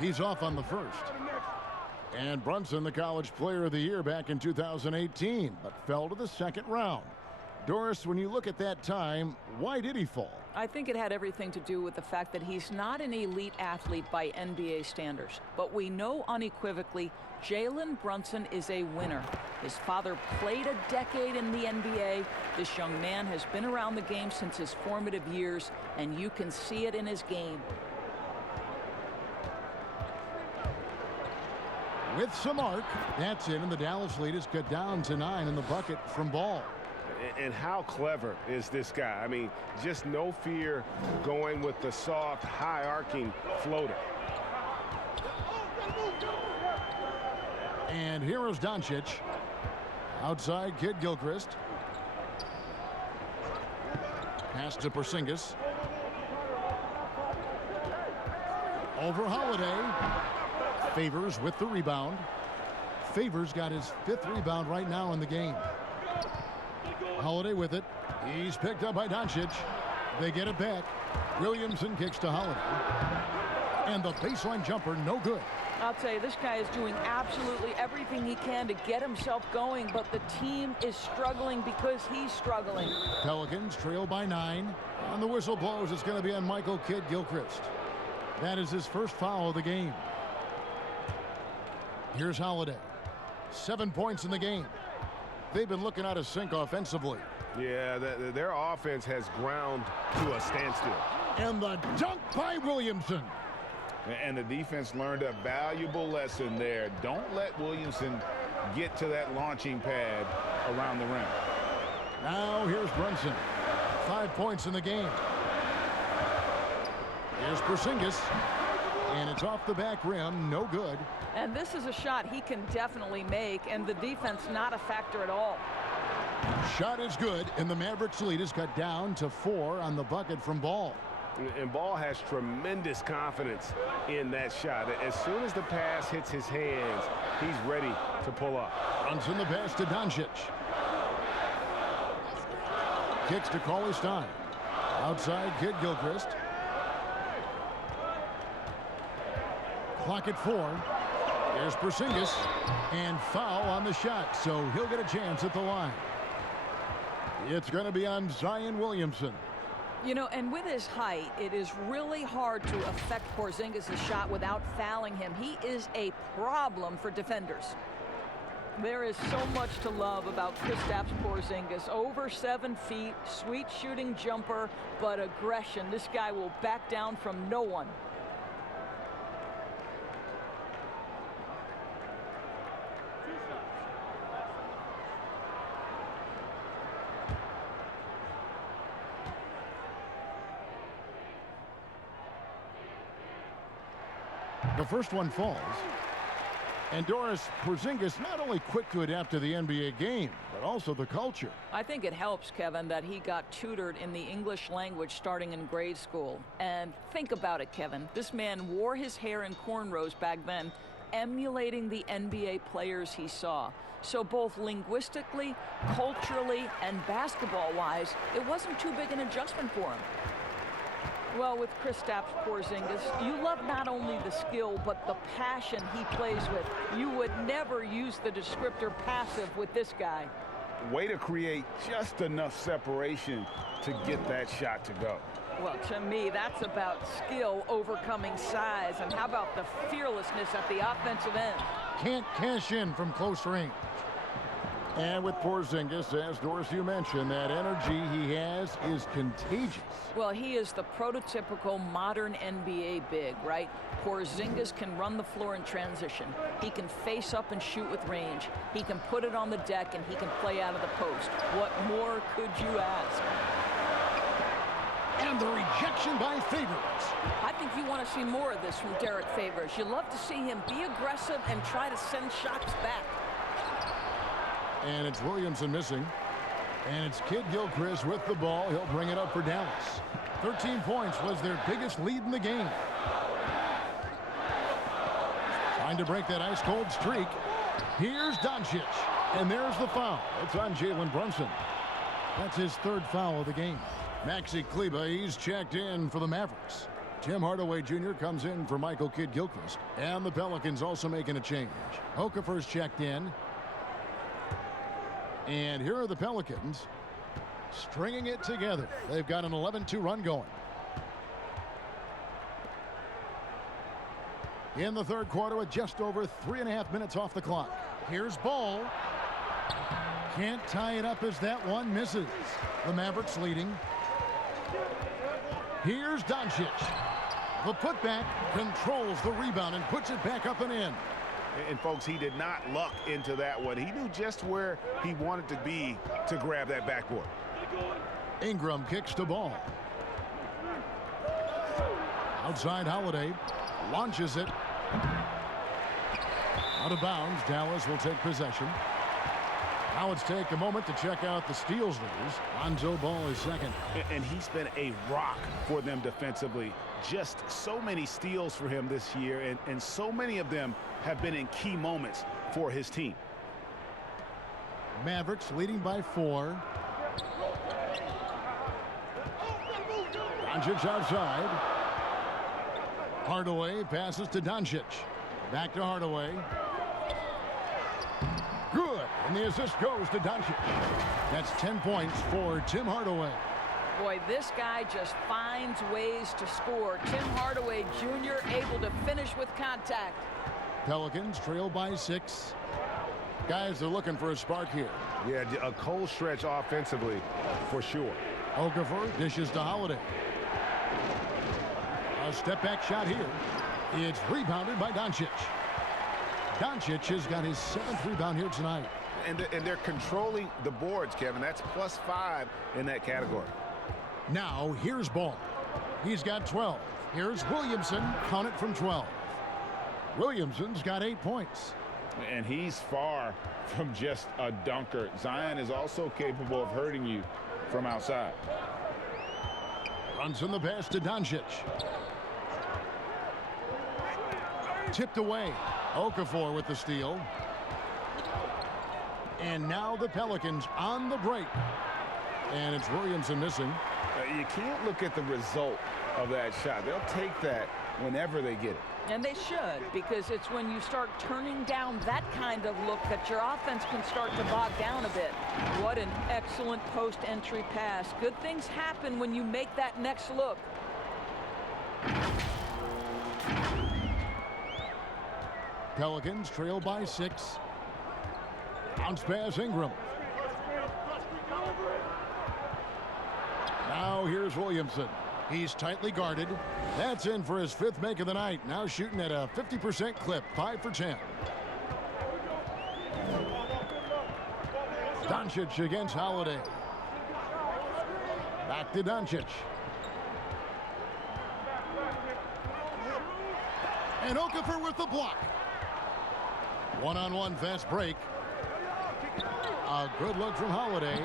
He's off on the first. And Brunson, the College Player of the Year back in 2018, but fell to the second round. Doris, when you look at that time, why did he fall? I think it had everything to do with the fact that he's not an elite athlete by NBA standards. But we know unequivocally Jalen Brunson is a winner. His father played a decade in the NBA. This young man has been around the game since his formative years, and you can see it in his game. With some arc, that's it, and the Dallas lead is cut down to 9 in the bucket from Ball. And how clever is this guy? I mean, just no fear going with the soft, high-arcing floater. And here is Doncic. Outside, Kid Gilchrist. Pass to Porzingis. Over Holiday. Favors with the rebound. Favors got his 5th rebound right now in the game. Holiday with it. He's picked up by Doncic. They get it back. Williamson kicks to Holiday. And the baseline jumper, no good. I'll tell you, this guy is doing absolutely everything he can to get himself going, but the team is struggling because he's struggling. Pelicans trail by 9. On the whistle blows, it's going to be on Michael Kidd Gilchrist. That is his first foul of the game. Here's Holiday. 7 points in the game. They've been looking out of sync offensively. Yeah, their offense has ground to a standstill. And the dunk by Williamson. And the defense learned a valuable lesson there. Don't let Williamson get to that launching pad around the rim. Now here's Brunson. 5 points in the game. Here's Porzingis. And it's off the back rim, no good. And this is a shot he can definitely make, and the defense not a factor at all. Shot is good, and the Mavericks lead is cut down to 4 on the bucket from Ball. And Ball has tremendous confidence in that shot. As soon as the pass hits his hands, he's ready to pull up. Brunson the pass to Doncic. Kicks to Cauley-Stein. Outside, Kid Gilchrist. Clock at 4. Here's Porzingis. And foul on the shot, so he'll get a chance at the line. It's going to be on Zion Williamson. You know, and with his height, it is really hard to affect Porzingis' shot without fouling him. He is a problem for defenders. There is so much to love about Kristaps Porzingis. Over 7 feet, sweet shooting jumper, but aggression. This guy will back down from no one. The first one falls. And Doris, Porzingis not only quick to adapt to the NBA game, but also the culture. I think it helps, Kevin, that he got tutored in the English language starting in grade school. And think about it, Kevin. This man wore his hair in cornrows back then, emulating the NBA players he saw. So both linguistically, culturally, and basketball-wise, it wasn't too big an adjustment for him. Well, with Kristaps Porzingis, you love not only the skill, but the passion he plays with. You would never use the descriptor passive with this guy. Way to create just enough separation to get that shot to go. Well, to me, that's about skill overcoming size. And how about the fearlessness at the offensive end? Can't cash in from close range. And with Porzingis, as Doris, you mentioned, that energy he has is contagious. Well, he is the prototypical modern NBA big, right? Porzingis can run the floor in transition. He can face up and shoot with range. He can put it on the deck, and he can play out of the post. What more could you ask? And the rejection by Favors. I think you want to see more of this from Derek Favors. You love to see him be aggressive and try to send shots back. And it's Williamson missing. And it's Kid Gilchrist with the ball. He'll bring it up for Dallas. 13 points was their biggest lead in the game. Trying to break that ice-cold streak. Here's Doncic. And there's the foul. It's on Jalen Brunson. That's his third foul of the game. Maxi Kleber, he's checked in for the Mavericks. Tim Hardaway Jr. comes in for Michael Kidd Gilchrist. And the Pelicans also making a change. Okafor's checked in. And here are the Pelicans stringing it together. They've got an 11-2 run going. In the third quarter with just over 3.5 minutes off the clock. Here's Ball. Can't tie it up as that one misses. The Mavericks leading. Here's Doncic. The putback controls the rebound and puts it back up and in. And folks, he did not luck into that one. He knew just where he wanted to be to grab that backboard. Ingram kicks the ball. Outside Holiday. Launches it. Out of bounds. Dallas will take possession. Now let's take a moment to check out the steals leaders. Lonzo Ball is second. And he's been a rock for them defensively. Just so many steals for him this year, and so many of them have been in key moments for his team. Mavericks leading by 4. Doncic outside. Hardaway passes to Doncic. Back to Hardaway. Good. And the assist goes to Doncic. That's 10 points for Tim Hardaway. Boy, this guy just finds ways to score. Tim Hardaway Jr. able to finish with contact. Pelicans trail by 6. Guys, they're looking for a spark here. Yeah, a cold stretch offensively for sure. Okafor dishes to Holiday. A step back shot here. It's rebounded by Doncic. Doncic has got his 7th rebound here tonight. And they're controlling the boards, Kevin. That's +5 in that category. Now, here's Ball. He's got 12. Here's Williamson. Count it from 12. Williamson's got 8 points. And he's far from just a dunker. Zion is also capable of hurting you from outside. Brunson the pass to Doncic. Tipped away. Okafor with the steal. And now the Pelicans on the break. And it's Williamson missing. You can't look at the result of that shot. They'll take that whenever they get it. And they should, because it's when you start turning down that kind of look that your offense can start to bog down a bit. What an excellent post-entry pass. Good things happen when you make that next look. Pelicans trail by 6. Bounce pass, Ingram. Now here's Williamson. He's tightly guarded. That's in for his 5th make of the night. Now shooting at a 50% clip, 5 for 10. Doncic against Holiday. Back to Doncic. And Okafor with the block. One-on-one fast break. A good look from Holiday.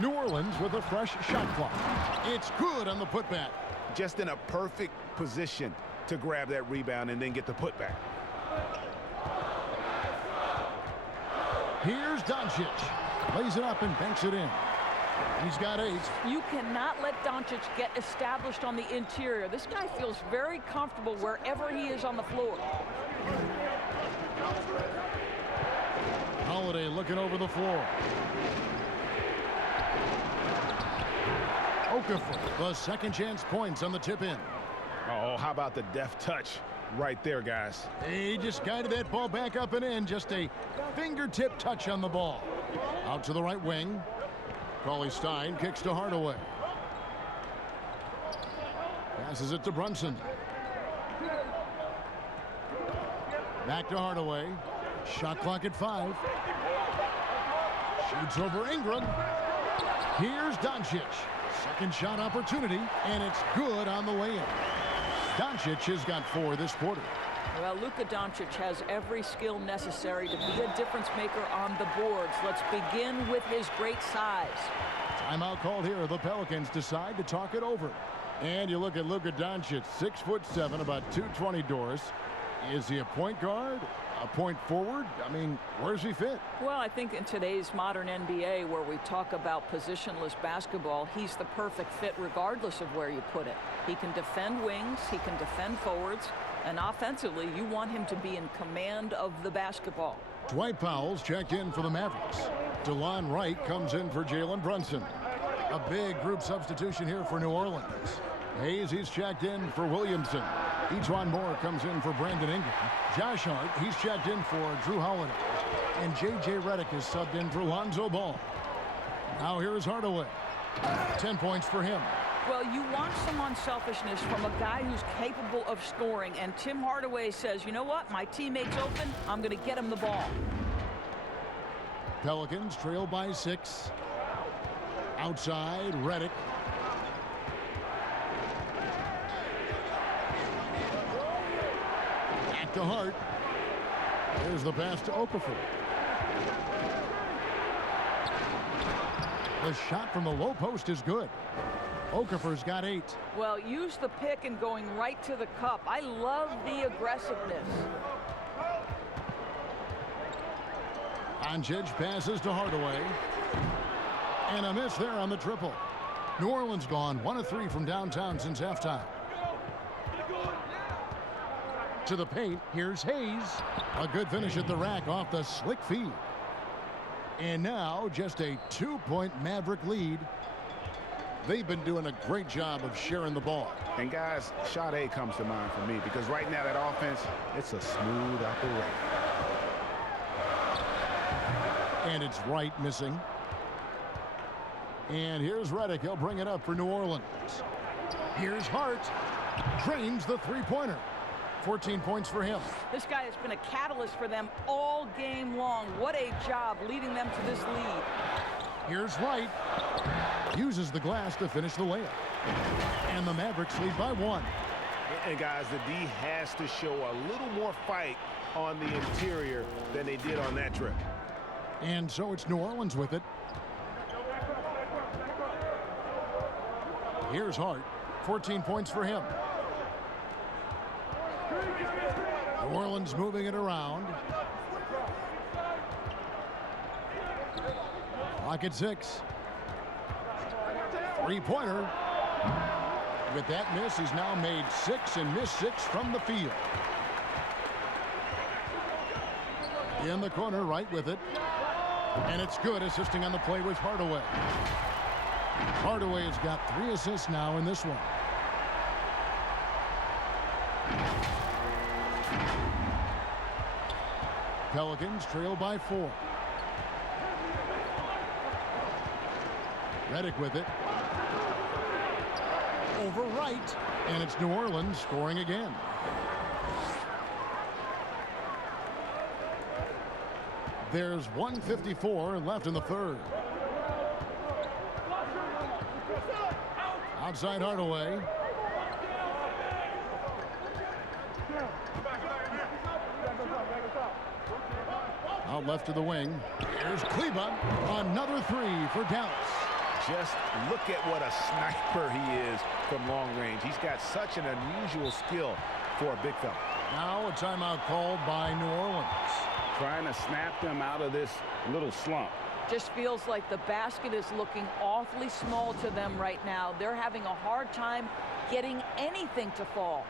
New Orleans with a fresh shot clock. It's good on the putback. Just in a perfect position to grab that rebound and then get the putback. Here's Doncic. Lays it up and banks it in. He's got 8. You cannot let Doncic get established on the interior. This guy feels very comfortable wherever he is on the floor. Holiday looking over the floor. Okafor, the second chance points on the tip in. Oh, how about the deft touch right there, guys? He just guided that ball back up and in. Just a fingertip touch on the ball. Out to the right wing. Cauley-Stein kicks to Hardaway. Passes it to Brunson. Back to Hardaway. Shot clock at 5. Shoots over Ingram. Here's Doncic. Second shot opportunity, and it's good on the way in. Doncic has got 4 this quarter. Well, Luka Doncic has every skill necessary to be a difference maker on the boards. Let's begin with his great size. Timeout called here. The Pelicans decide to talk it over. And you look at Luka Doncic, 6'7", about 220 Doris. Is he a point guard? A point forward? I mean, where's he fit? Well, I think in today's modern NBA, where we talk about positionless basketball, he's the perfect fit regardless of where you put it. He can defend wings, he can defend forwards, and offensively, you want him to be in command of the basketball. Dwight Powell's checked in for the Mavericks. DeLon Wright comes in for Jalen Brunson. A big group substitution here for New Orleans. Hayes, he's checked in for Williamson. Etuan Moore comes in for Brandon Ingram. Josh Hart, he's checked in for Drew Holiday. And J.J. Redick is subbed in for Lonzo Ball. Now here's Hardaway. 10 points for him. Well, you want some unselfishness from a guy who's capable of scoring. And Tim Hardaway says, you know what? My teammate's open. I'm going to get him the ball. Pelicans trail by 6. Outside, Redick. Back to Hart. There's the pass to Okafor. The shot from the low post is good. Okafor's got 8. Well, use the pick and going right to the cup. I love the aggressiveness. Doncic passes to Hardaway. And a miss there on the triple. New Orleans gone 1 of 3 from downtown since halftime. To the paint, here's Hayes. A good finish at the rack off the slick feed. And now just a 2-point Maverick lead. They've been doing a great job of sharing the ball. And guys, shot A comes to mind for me because right now that offense, it's a smooth operation. And it's Wright missing. And here's Redick. He'll bring it up for New Orleans. Here's Hart. Drains the three-pointer. 14 points for him. This guy has been a catalyst for them all game long. What a job leading them to this lead. Here's Wright. Uses the glass to finish the layup. And the Mavericks lead by 1. And guys, the D has to show a little more fight on the interior than they did on that trip. And so it's New Orleans with it. Here's Hart. 14 points for him. New Orleans moving it around. Clock at 6. Three-pointer. With that miss, he's now made 6 and missed 6 from the field. In the corner, right with it. And it's good. Assisting on the play was Hardaway. Hardaway has got 3 assists now in this one. Pelicans trail by 4. Redick with it. Over right. And it's New Orleans scoring again. There's 1:54 left in the third. Outside Hardaway. Out left to the wing. Here's Kleba. Another three for Dallas. Just look at what a sniper he is from long range. He's got such an unusual skill for a big fella. Now a timeout called by New Orleans. Trying to snap them out of this little slump. Just feels like the basket is looking awfully small to them right now. They're having a hard time getting anything to fall.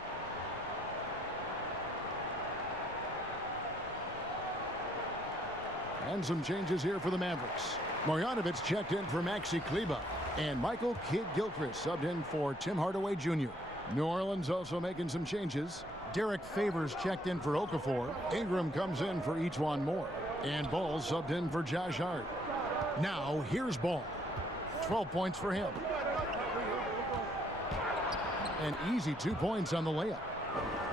And some changes here for the Mavericks. Marjanovic checked in for Maxi Kleba. And Michael Kidd-Gilchrist subbed in for Tim Hardaway Jr. New Orleans also making some changes. Derek Favors checked in for Okafor. Ingram comes in for E'Twaun Moore. And Ball subbed in for Josh Hart. Now here's Ball. 12 points for him. An easy 2 points on the layup.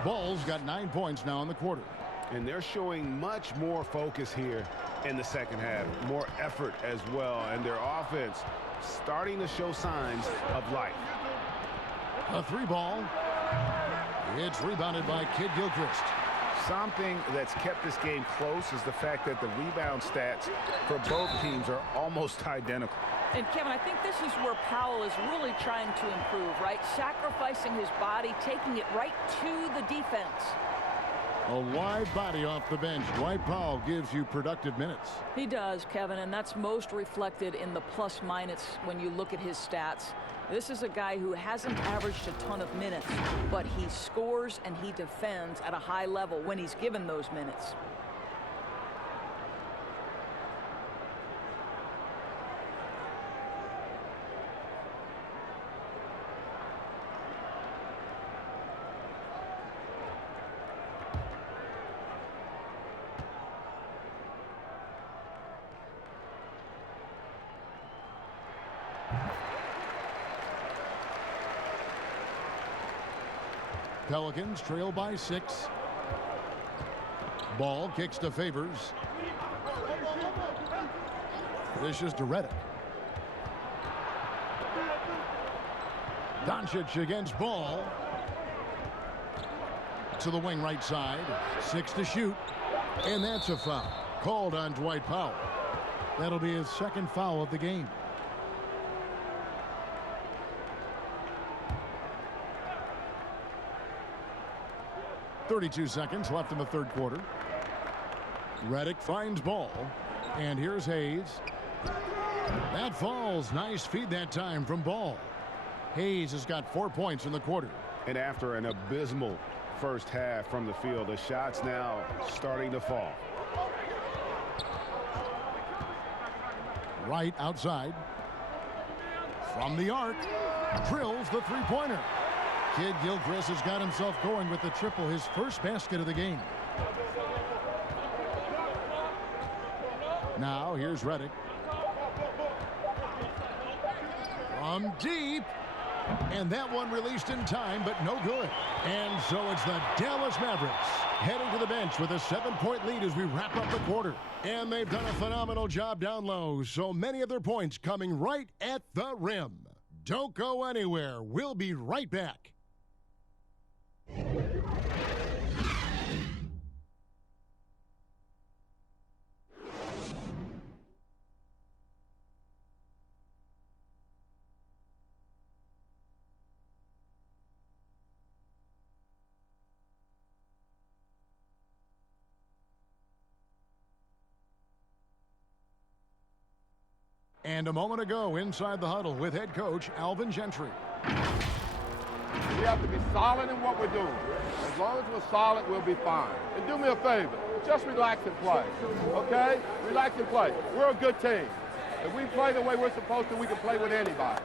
Ball's got 9 points now in the quarter. And they're showing much more focus here in the second half. More effort as well. And their offense starting to show signs of life. A three ball. It's rebounded by Kidd-Gilchrist. Something that's kept this game close is the fact that the rebound stats for both teams are almost identical. And Kevin, I think this is where Powell is really trying to improve, right? Sacrificing his body, taking it right to the defense. A wide body off the bench. Dwight Powell gives you productive minutes. He does, Kevin, and that's most reflected in the plus-minus when you look at his stats. This is a guy who hasn't averaged a ton of minutes, but he scores and he defends at a high level when he's given those minutes. Pelicans trail by 6. Ball kicks to Favors. Dishes to Redick. Doncic against Ball. To the wing right side. 6 to shoot. And that's a foul. Called on Dwight Powell. That'll be his second foul of the game. .32 seconds left in the third quarter. Redick finds Ball. And here's Hayes. That falls. Nice feed that time from Ball. Hayes has got 4 points in the quarter. And after an abysmal first half from the field, the shots now starting to fall. Right outside. From the arc. Drills the three-pointer. Kidd-Gilchrist has got himself going with the triple, his first basket of the game. Now here's Redick. From deep. And that one released in time, but no good. And so it's the Dallas Mavericks heading to the bench with a 7-point lead as we wrap up the quarter. And they've done a phenomenal job down low, so many of their points coming right at the rim. Don't go anywhere. We'll be right back. And a moment ago, inside the huddle with head coach Alvin Gentry. We have to be solid in what we're doing. As long as we're solid, we'll be fine. And do me a favor, just relax and play, okay? Relax and play. We're a good team. If we play the way we're supposed to, we can play with anybody.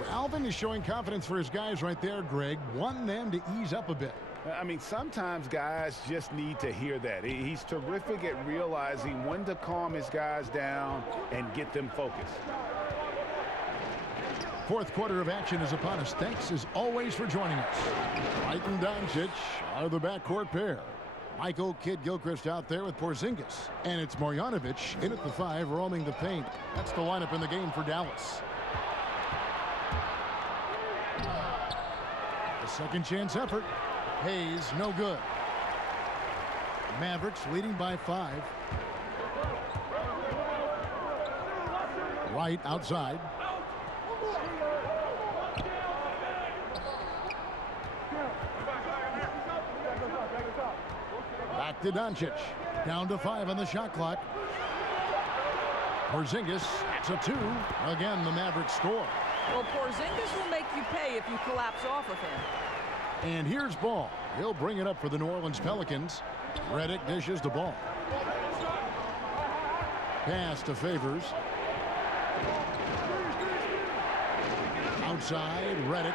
Well, Alvin is showing confidence for his guys right there, Greg. Want them to ease up a bit. I mean, sometimes guys just need to hear that. He's terrific at realizing when to calm his guys down and get them focused. Fourth quarter of action is upon us. Thanks as always for joining us. Wright and Doncic are the backcourt pair. Michael Kidd-Gilchrist out there with Porzingis. And it's Marjanovic in at the 5, roaming the paint. That's the lineup in the game for Dallas. The second chance effort. Hayes, no good. Mavericks leading by 5. Wright outside. Back to Doncic. Down to 5 on the shot clock. Porzingis, it's a 2. Again, the Mavericks score. Well, Porzingis will make you pay if you collapse off of him. And here's Ball. He'll bring it up for the New Orleans Pelicans. Redick dishes the ball. Pass to Favors. Outside, Redick.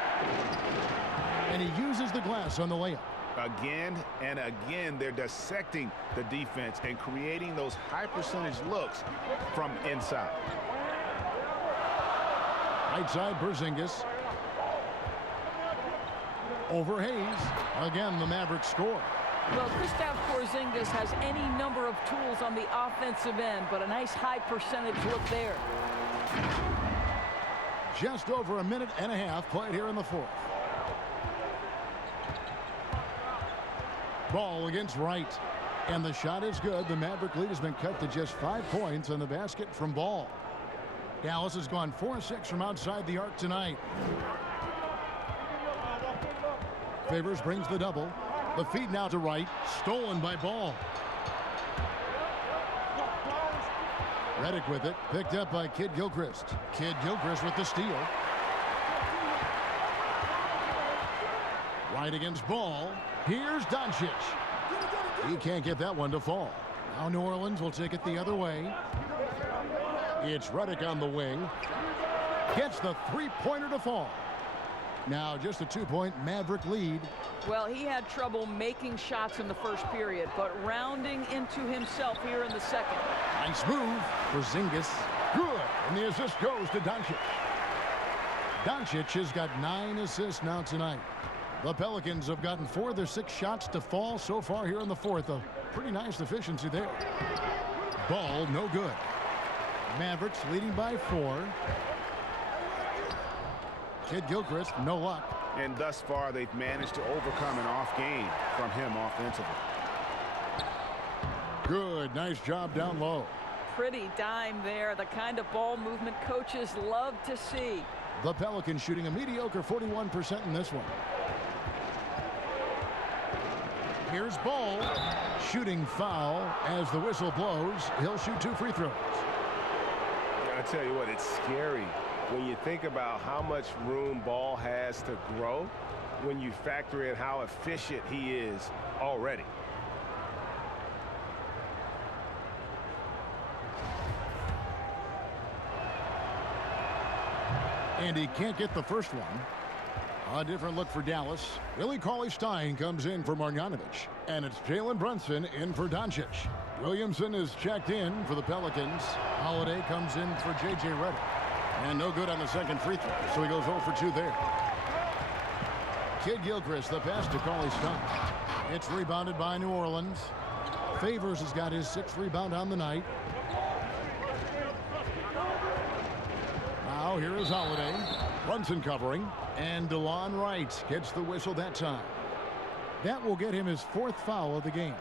And he uses the glass on the layup. Again and again, they're dissecting the defense and creating those high percentage looks from inside. Right side, Porzingis. Over Hayes. Again, the Mavericks score. Well, Kristaps Porzingis has any number of tools on the offensive end, but a nice high percentage look there. Just over a minute and a half played here in the fourth. Ball against Wright. And the shot is good. The Maverick lead has been cut to just 5 points on the basket from Ball. Dallas has gone 4-6 from outside the arc tonight. Favors brings the double. The feed now to Wright. Stolen by Ball. Redick with it. Picked up by Kidd-Gilchrist. Kidd-Gilchrist with the steal. Wright against Ball. Here's Doncic. He can't get that one to fall. Now New Orleans will take it the other way. It's Redick on the wing. Gets the three-pointer to fall. Now just a 2-point Maverick lead. Well, he had trouble making shots in the first period, but rounding into himself here in the second. Nice move. Porzingis. Good. And the assist goes to Doncic. Doncic has got 9 assists now tonight. The Pelicans have gotten 4 of their 6 shots to fall so far here in the fourth. A pretty nice efficiency there. Ball, no good. Mavericks leading by 4. Kidd-Gilchrist, no luck. And thus far, they've managed to overcome an off game from him offensively. Good, nice job down low. Pretty dime there, the kind of ball movement coaches love to see. The Pelicans shooting a mediocre 41% in this one. Here's Ball. Shooting foul as the whistle blows. He'll shoot 2 free throws. I tell you what, it's scary when you think about how much room Ball has to grow when you factor in how efficient he is already. And he can't get the first one. A different look for Dallas. Willie Cauley-Stein comes in for Marjanovic. And it's Jalen Brunson in for Doncic. Williamson is checked in for the Pelicans. Holiday comes in for J.J. Redick. And no good on the second free throw, so he goes 0 for 2 there. Kidd-Gilchrist, the pass to Cauley-Stein. It's rebounded by New Orleans. Favors has got his 6th rebound on the night. Now here is Holiday. Brunson covering. And DeLon Wright gets the whistle that time. That will get him his 4th foul of the game.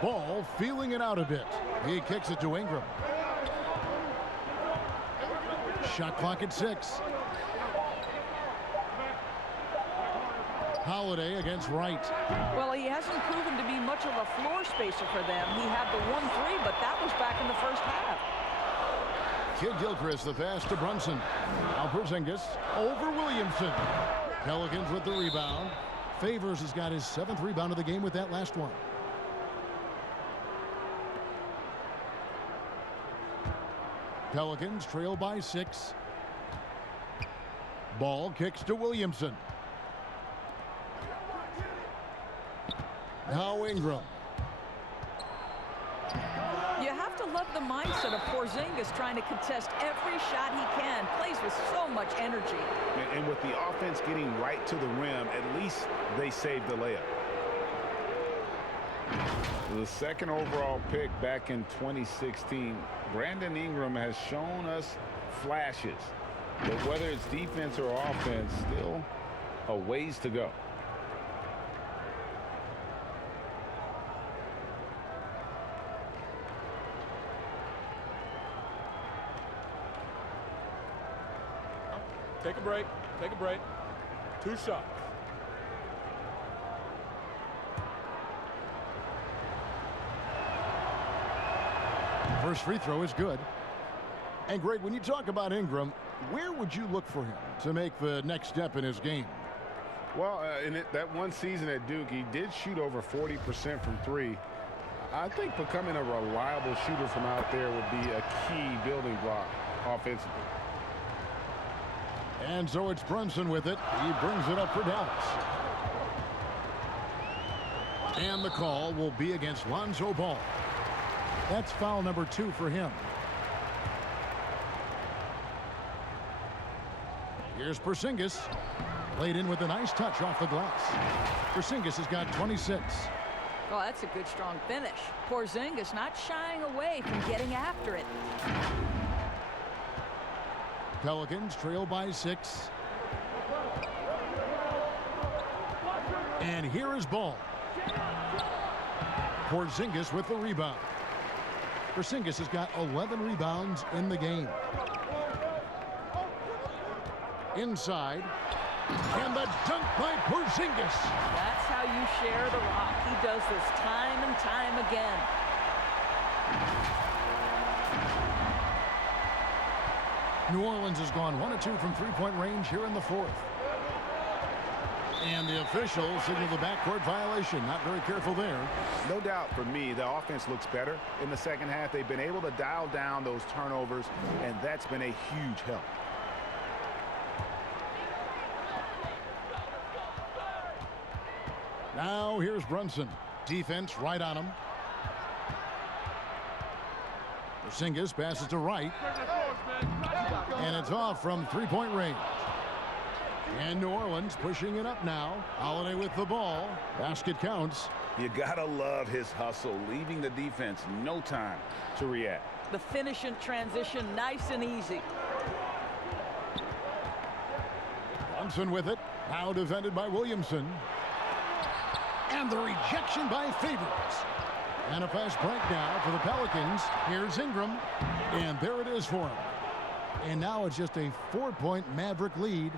Ball feeling it out a bit. He kicks it to Ingram. Shot clock at 6. Holiday against Wright. Well, he hasn't proven to be much of a floor spacer for them. He had the 1-3, but that was back in the first half. Kidd-Gilchrist, the pass to Brunson. Now Porzingis over Williamson. Pelicans with the rebound. Favors has got his 7th rebound of the game with that last one. Pelicans trail by 6. Ball kicks to Williamson. Now Ingram. You have to love the mindset of Porzingis trying to contest every shot he can. Plays with so much energy. And with the offense getting right to the rim, at least they saved the layup. The second overall pick back in 2016, Brandon Ingram has shown us flashes. But whether it's defense or offense, still a ways to go. Take a break. Take a break. 2 shots. First free throw is good. And Greg, when you talk about Ingram, where would you look for him to make the next step in his game? Well, in that one season at Duke, he did shoot over 40% from 3. I think becoming a reliable shooter from out there would be a key building block offensively. And so it's Brunson with it. He brings it up for Dallas. And the call will be against Lonzo Ball. That's foul number 2 for him. Here's Porzingis. Played in with a nice touch off the glass. Porzingis has got 26. Oh, that's a good, strong finish. Porzingis not shying away from getting after it. Pelicans trail by 6. And here is Ball. Porzingis with the rebound. Porzingis has got 11 rebounds in the game. Inside. And the dunk by Porzingis. That's how you share the rock. He does this time and time again. New Orleans has gone 1 of 2 from three-point range here in the 4th. And the officials signal the backcourt violation. Not very careful there. No doubt for me, the offense looks better in the second half. They've been able to dial down those turnovers, and that's been a huge help. Now here's Brunson. Defense right on him. Porzingis passes to Wright. And it's off from three-point range. And New Orleans pushing it up now. Holiday with the ball. Basket counts. You gotta love his hustle, leaving the defense no time to react. The finish in transition, nice and easy. Brunson with it. Now defended by Williamson. And the rejection by Favors. And a fast break now for the Pelicans. Here's Ingram. And there it is for him. And now it's just a 4-point Maverick lead.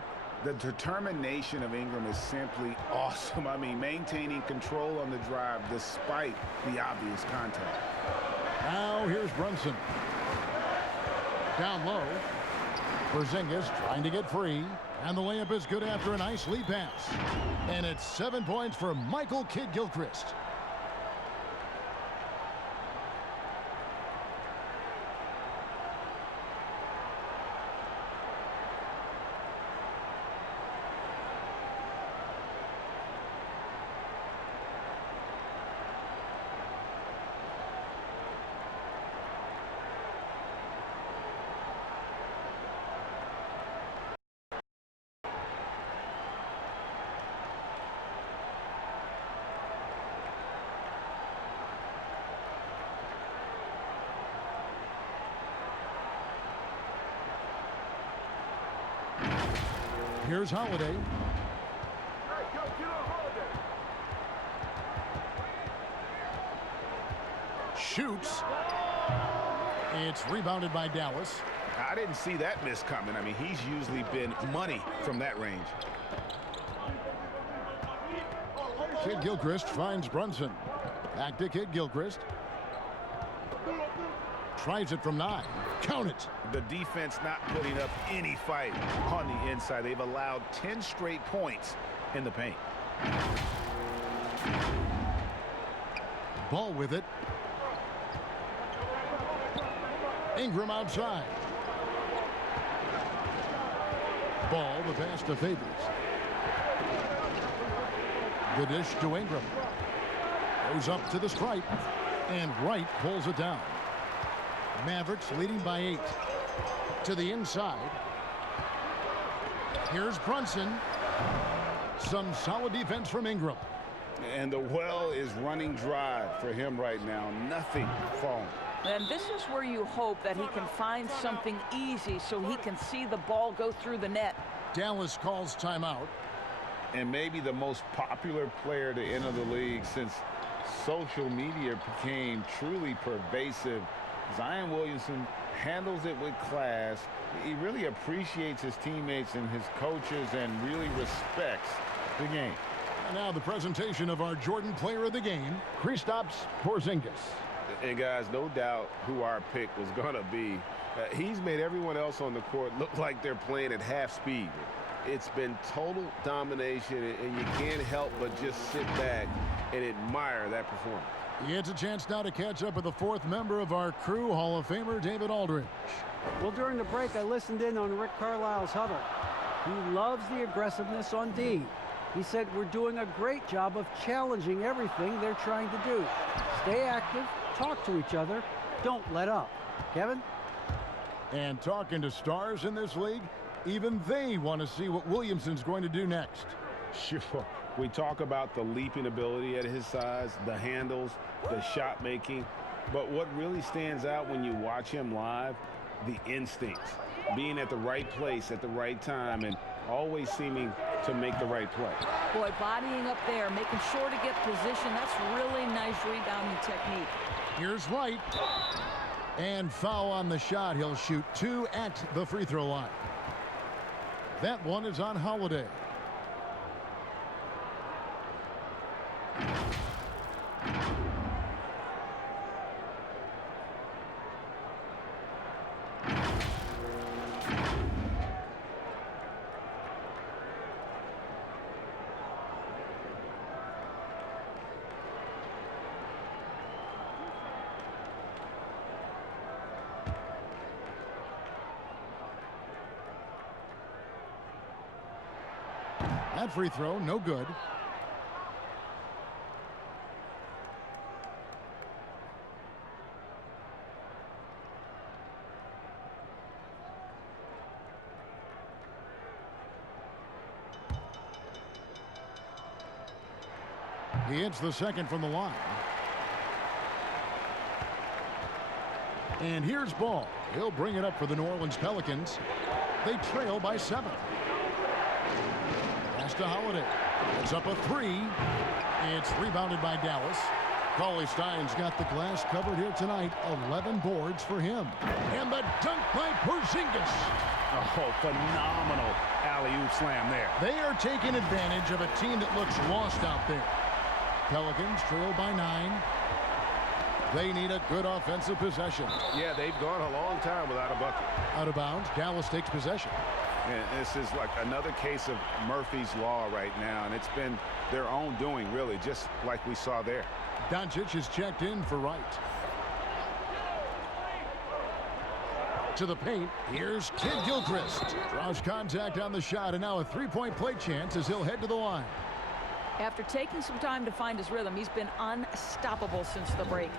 The determination of Ingram is simply awesome. I mean, maintaining control on the drive despite the obvious contact. Now here's Brunson. Down low. Porzingis trying to get free. And the layup is good after a nice lead pass. And it's 7 points for Michael Kidd-Gilchrist. Here's Holiday. Shoots. It's rebounded by Dallas. I didn't see that miss coming. I mean, he's usually been money from that range. Kidd-Gilchrist finds Brunson. Back to Kidd-Gilchrist. Tries it from 9. Count it. The defense not putting up any fight on the inside. They've allowed 10 straight points in the paint. Ball with it. Ingram outside. Ball, the pass to Favors. The dish to Ingram. Goes up to the stripe, and Wright pulls it down. Mavericks leading by 8. To the inside. Here's Brunson. Some solid defense from Ingram. And the well is running dry for him right now. Nothing falling. And this is where you hope that he can find something easy so he can see the ball go through the net. Dallas calls timeout. And maybe the most popular player to enter the league since social media became truly pervasive. Zion Williamson handles it with class. He really appreciates his teammates and his coaches and really respects the game. And now the presentation of our Jordan Player of the Game, Kristaps Porzingis. And guys, no doubt who our pick was going to be. He's made everyone else on the court look like they're playing at half speed. It's been total domination, and you can't help but just sit back and admire that performance. He gets a chance now to catch up with the 4th member of our crew, Hall of Famer David Aldridge. Well, during the break, I listened in on Rick Carlisle's huddle. He loves the aggressiveness on D. He said we're doing a great job of challenging everything they're trying to do. Stay active, talk to each other, don't let up. Kevin? And talking to stars in this league, even they want to see what Williamson's going to do next. Sure. We talk about the leaping ability at his size, the handles, the shot making. But what really stands out when you watch him live, the instincts. Being at the right place at the right time and always seeming to make the right play. Boy, bodying up there, making sure to get position. That's really nice rebounding technique. Here's Wright. And foul on the shot. He'll shoot 2 at the free throw line. That one is on Holiday. That free throw, no good. He hits the second from the line. And here's Ball. He'll bring it up for the New Orleans Pelicans. They trail by 7. Pass to Holiday. It's up a 3. It's rebounded by Dallas. Cauley Stein's got the glass covered here tonight. 11 boards for him. And the dunk by Porzingis. Oh, phenomenal alley-oop slam there. They are taking advantage of a team that looks lost out there. Pelicans trail by 9. They need a good offensive possession. Yeah, they've gone a long time without a bucket. Out of bounds, Dallas takes possession. And this is like another case of Murphy's Law right now, and it's been their own doing, really, just like we saw there. Doncic is checked in for Wright. To the paint, here's Kid Gilchrist. Draws contact on the shot, and now a three-point play chance as he'll head to the line. After taking some time to find his rhythm, he's been unstoppable since the break.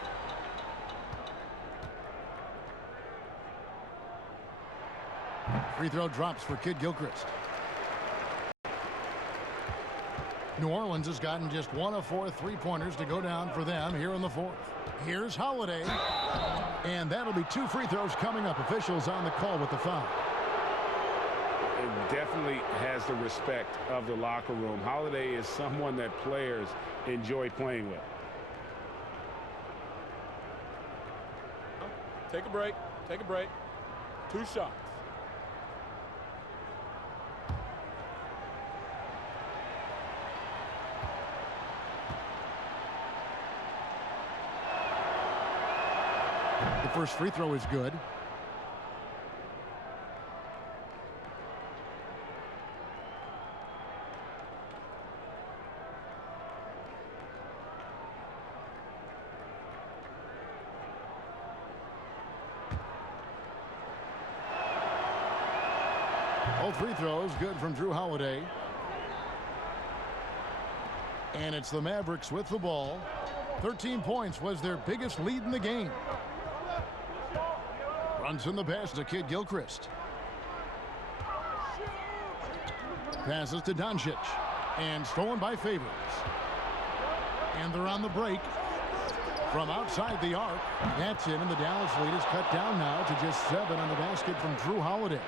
Free throw drops for Kid Gilchrist. New Orleans has gotten just 1 of 4 three-pointers to go down for them here in the 4th. Here's Holiday. And that'll be 2 free throws coming up. Officials on the call with the foul. It definitely has the respect of the locker room. Holiday is someone that players enjoy playing with. Take a break. Take a break. 2 shots. The first free throw is good. All free throws good from Drew Holiday. And it's the Mavericks with the ball. 13 points was their biggest lead in the game. Runs in the pass to Kid Gilchrist. Passes to Doncic. And stolen by Favors. And they're on the break. From outside the arc. That's in, and the Dallas lead is cut down now to just 7 on the basket from Drew Holiday.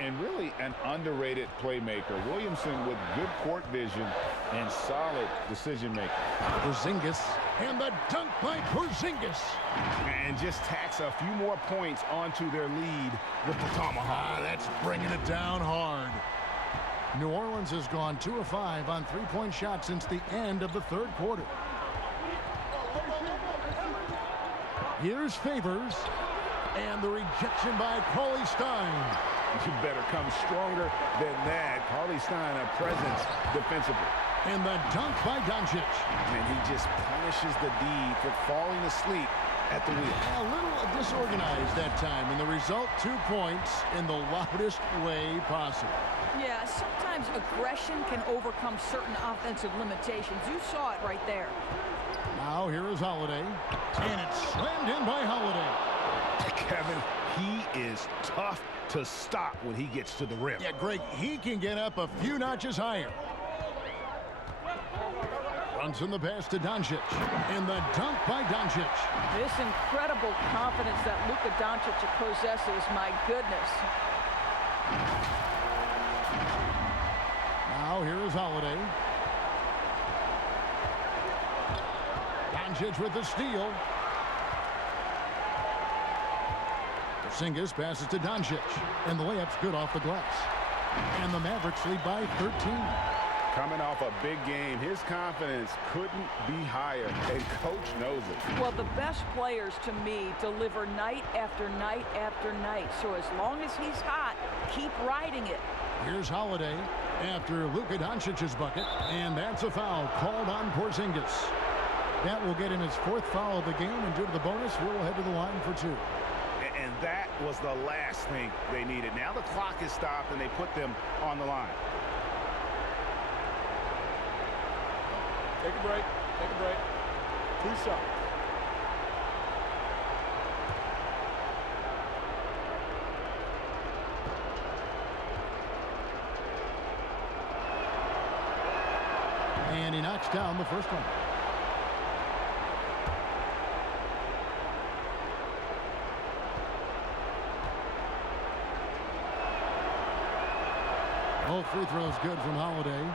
And really an underrated playmaker. Williamson with good court vision and solid decision-making. Porzingis. And the dunk by Porzingis. And just tacks a few more points onto their lead with the tomahawk. That's bringing it down hard. New Orleans has gone 2 of 5 on three-point shots since the end of the third quarter. Here's Favors. And the rejection by Cauley Stein. You better come stronger than that. Cauley Stein, a presence defensively. And the dunk by Doncic. And he just punishes the D for falling asleep at the wheel. A little disorganized that time, and the result 2 points in the loudest way possible. Yeah, sometimes aggression can overcome certain offensive limitations. You saw it right there. Now here is Holiday, and it's slammed in by Holiday. Kevin, he is tough to stop when he gets to the rim. Yeah, Greg, he can get up a few notches higher. Runs in the pass to Doncic, and the dunk by Doncic. This incredible confidence that Luka Doncic possesses, my goodness. Now here is Holiday. Doncic with the steal. Porzingis passes to Doncic, and the layup's good off the glass. And the Mavericks lead by 13. Coming off a big game, his confidence couldn't be higher, and coach knows it. Well, the best players, to me, deliver night after night after night. So as long as he's hot, keep riding it. Here's Holiday after Luka Doncic's bucket, and that's a foul called on Porzingis. That will get him his 4th foul of the game, and due to the bonus, we'll head to the line for 2. And that was the last thing they needed. Now the clock is stopped, and they put them on the line. Take a break. Take a break. 2 shots. And he knocks down the first one. Both free throws good from Holiday.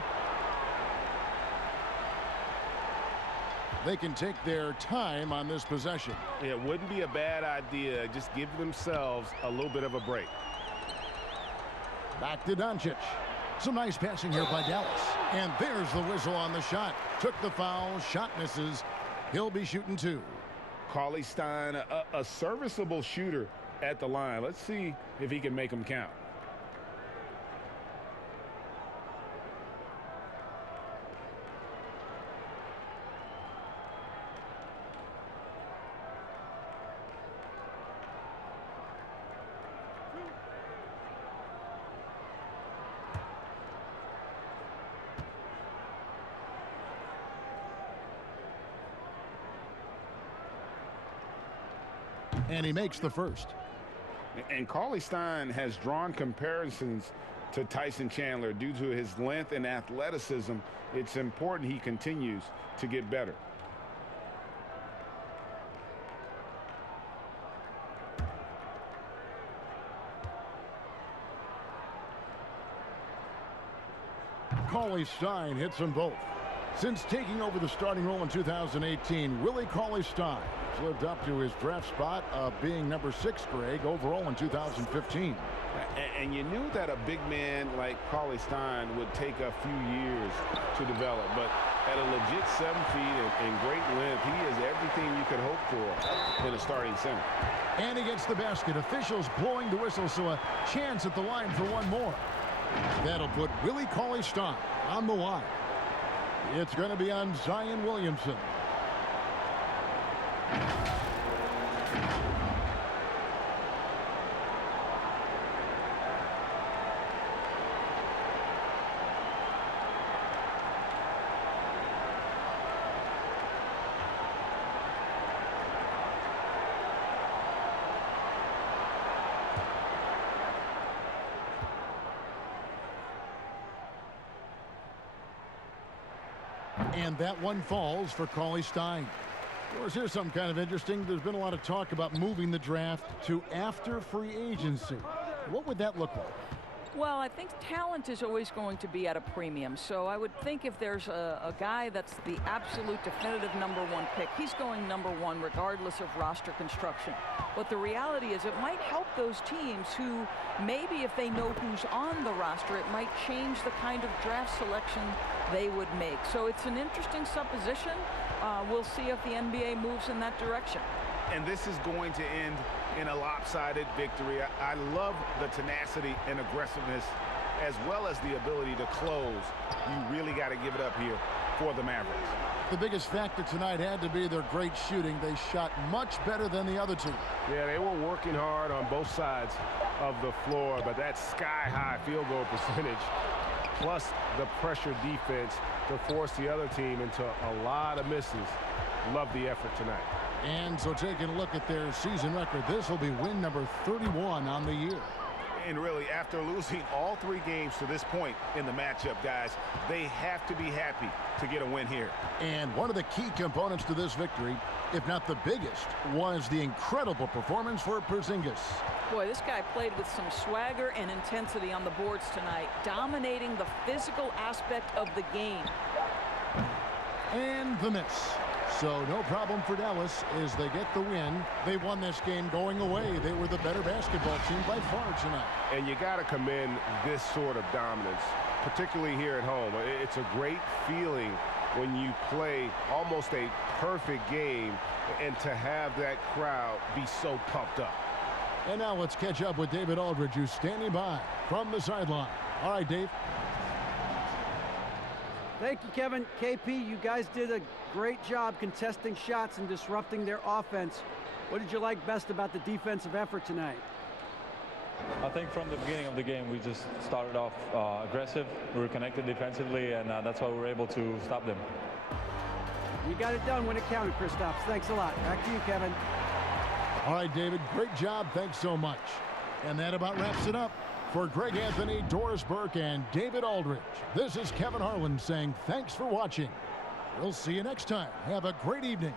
They can take their time on this possession. It wouldn't be a bad idea. Just give themselves a little bit of a break. Back to Doncic. Some nice passing here by Dallas. And there's the whistle on the shot. Took the foul. Shot misses. He'll be shooting 2. Cauley Stein, a serviceable shooter at the line. Let's see if he can make them count. And he makes the first. And Cauley Stein has drawn comparisons to Tyson Chandler due to his length and athleticism. It's important he continues to get better. Cauley Stein hits them both. Since taking over the starting role in 2018, Willie Cauley Stein has lived up to his draft spot of being number 6, Greg, overall in 2015. And you knew that a big man like Cauley Stein would take a few years to develop, but at a legit 7 feet and great length, he is everything you could hope for in a starting center. And he gets the basket. Officials blowing the whistle, so a chance at the line for one more. That'll put Willie Cauley Stein on the line. It's going to be on Zion Williamson. And that one falls for Cauley Stein. Of course, here's something kind of interesting. There's been a lot of talk about moving the draft to after free agency. What would that look like? Well, I think talent is always going to be at a premium. So I would think if there's a guy that's the absolute definitive #1 pick, he's going #1 regardless of roster construction. But the reality is it might help those teams who maybe if they know who's on the roster, it might change the kind of draft selection they would make. So it's an interesting supposition. We'll see if the NBA moves in that direction. And this is going to end in a lopsided victory. I love the tenacity and aggressiveness as well as the ability to close. You really got to give it up here for the Mavericks. The biggest factor tonight had to be their great shooting. They shot much better than the other two. Yeah, they were working hard on both sides of the floor, but that sky-high field goal percentage plus the pressure defense to force the other team into a lot of misses. Love the effort tonight. And so taking a look at their season record, this will be win number 31 on the year. And really, after losing all 3 games to this point in the matchup, guys, they have to be happy to get a win here. And one of the key components to this victory, if not the biggest, was the incredible performance for Porzingis. Boy, this guy played with some swagger and intensity on the boards tonight, dominating the physical aspect of the game. And the miss. So no problem for Dallas as they get the win. They won this game going away. They were the better basketball team by far tonight. And you got to commend this sort of dominance, particularly here at home. It's a great feeling when you play almost a perfect game and to have that crowd be so pumped up. And now let's catch up with David Aldridge, who's standing by from the sideline. All right, Dave. Thank you, Kevin. KP, you guys did a great job contesting shots and disrupting their offense. What did you like best about the defensive effort tonight? I think from the beginning of the game, we just started off aggressive. We were connected defensively, and that's why we were able to stop them. You got it done when it counted, Kristaps. Thanks a lot. Back to you, Kevin. All right, David, great job. Thanks so much. And that about wraps it up. For Greg Anthony, Doris Burke, and David Aldridge, this is Kevin Harlan saying thanks for watching. We'll see you next time. Have a great evening.